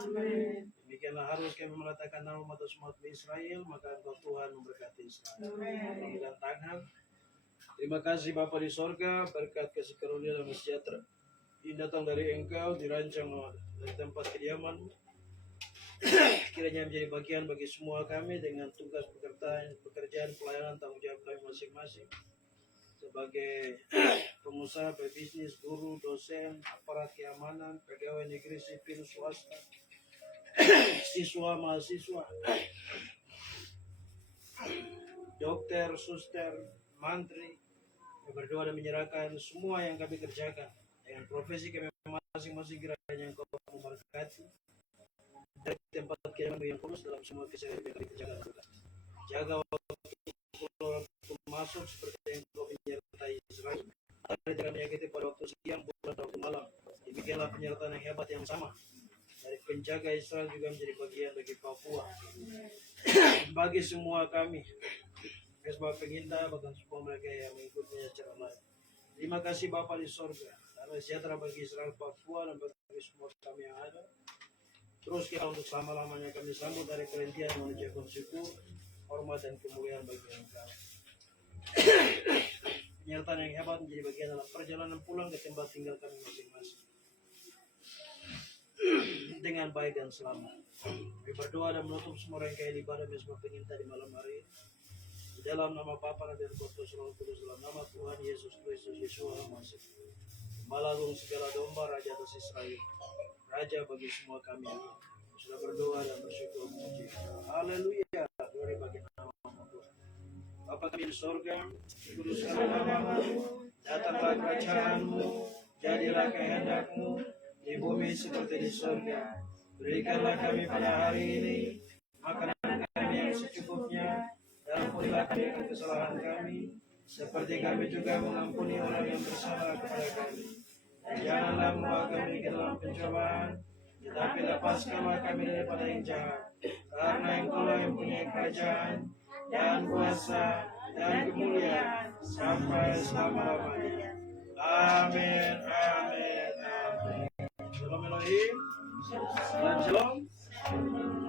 Demikianlah harus kami meletakkan nama atas umat Israel, maka engkau Tuhan memberkati Israel. Dengan tangan. Terima kasih Bapa di sorga, berkat kasih karunia dan sejahtera ini datang dari engkau, dirancang dari tempat kediaman. Kiranya menjadi bagian bagi semua kami dengan tugas pekerjaan pelayanan tanggung jawab kami masing-masing sebagai pengusaha, pebisnis, guru, dosen, aparat keamanan, pegawai negeri sipil, swasta, siswa, mahasiswa, dokter, suster, mantri. Kami berdoa dan menyerahkan semua yang kami kerjakan dengan profesi kami masing-masing, kiranya engkau memberkati dari tempat kediaman yang kudus dalam semua keseharian yang kami kerjakan. Jaga waktu masuk seperti yang kau menyertai Israel. Ada jangan menyakiti pada waktu siang, bukan pada waktu malam. Demikianlah penyertaan yang hebat yang sama dari penjaga Israel juga menjadi bagian bagi Papua. Bagi semua kami, mesbah pengindah, bahkan semua mereka yang mengikutinya secara lain. Terima kasih Bapa di sorga, karena sejahtera bagi Israel Papua dan bagi semua kami yang ada. Terus kita untuk selama-lamanya kami sambut dari kerendian mengucapkan syukur, hormat dan kemuliaan bagi Engkau. Penyertaan yang hebat menjadi bagian dalam perjalanan pulang ke tempat tinggal kami masing-masing dengan baik dan selamat. Kami berdoa dan menutup semua rangkaian ibadah mesbah pengindah di malam hari ini. Di dalam nama Bapa dan Roh Kudus, dalam nama Tuhan Yesus Kristus, Yeshua Masih, Gembala agung segala domba, Raja atas Israel, Raja bagi semua kami yang sudah berdoa dan bersyukur memuji. Haleluya, glory bagi nama Tuhan. Bapa kami di sorga, kuduskanlah namamu, datanglah kerajaanmu, jadilah kehendakmu di bumi seperti di sorga. Berikanlah kami pada hari ini makanan kami yang secukupnya, dan ampunilah kami akan kesalahan kami, seperti kami juga mengampuni orang yang bersalah kepada kami. Dan janganlah membawa kami ke dalam pencobaan, tetapi lepaskanlah kami daripada yang jahat. Karena Engkau yang punya kerajaan dan kuasa dan kemuliaan sampai selama-lamanya. Amin, amin, amin. Shalom Elohim, salam shalom.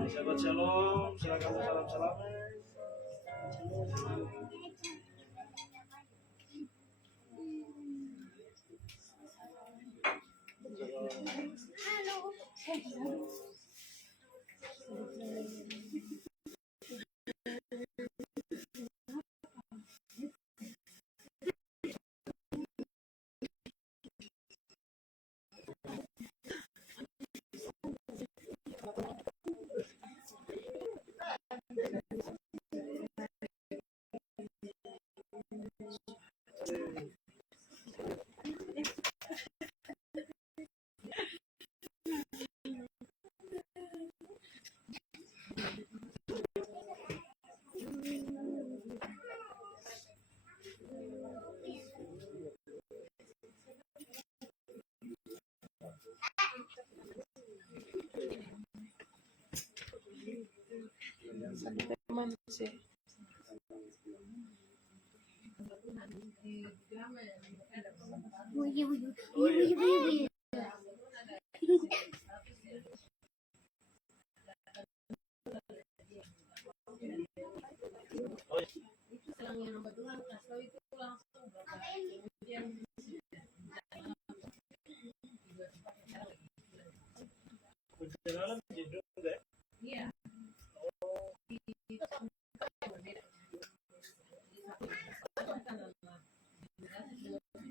Sahabat shalom, silakan salam-salam. Perjalanan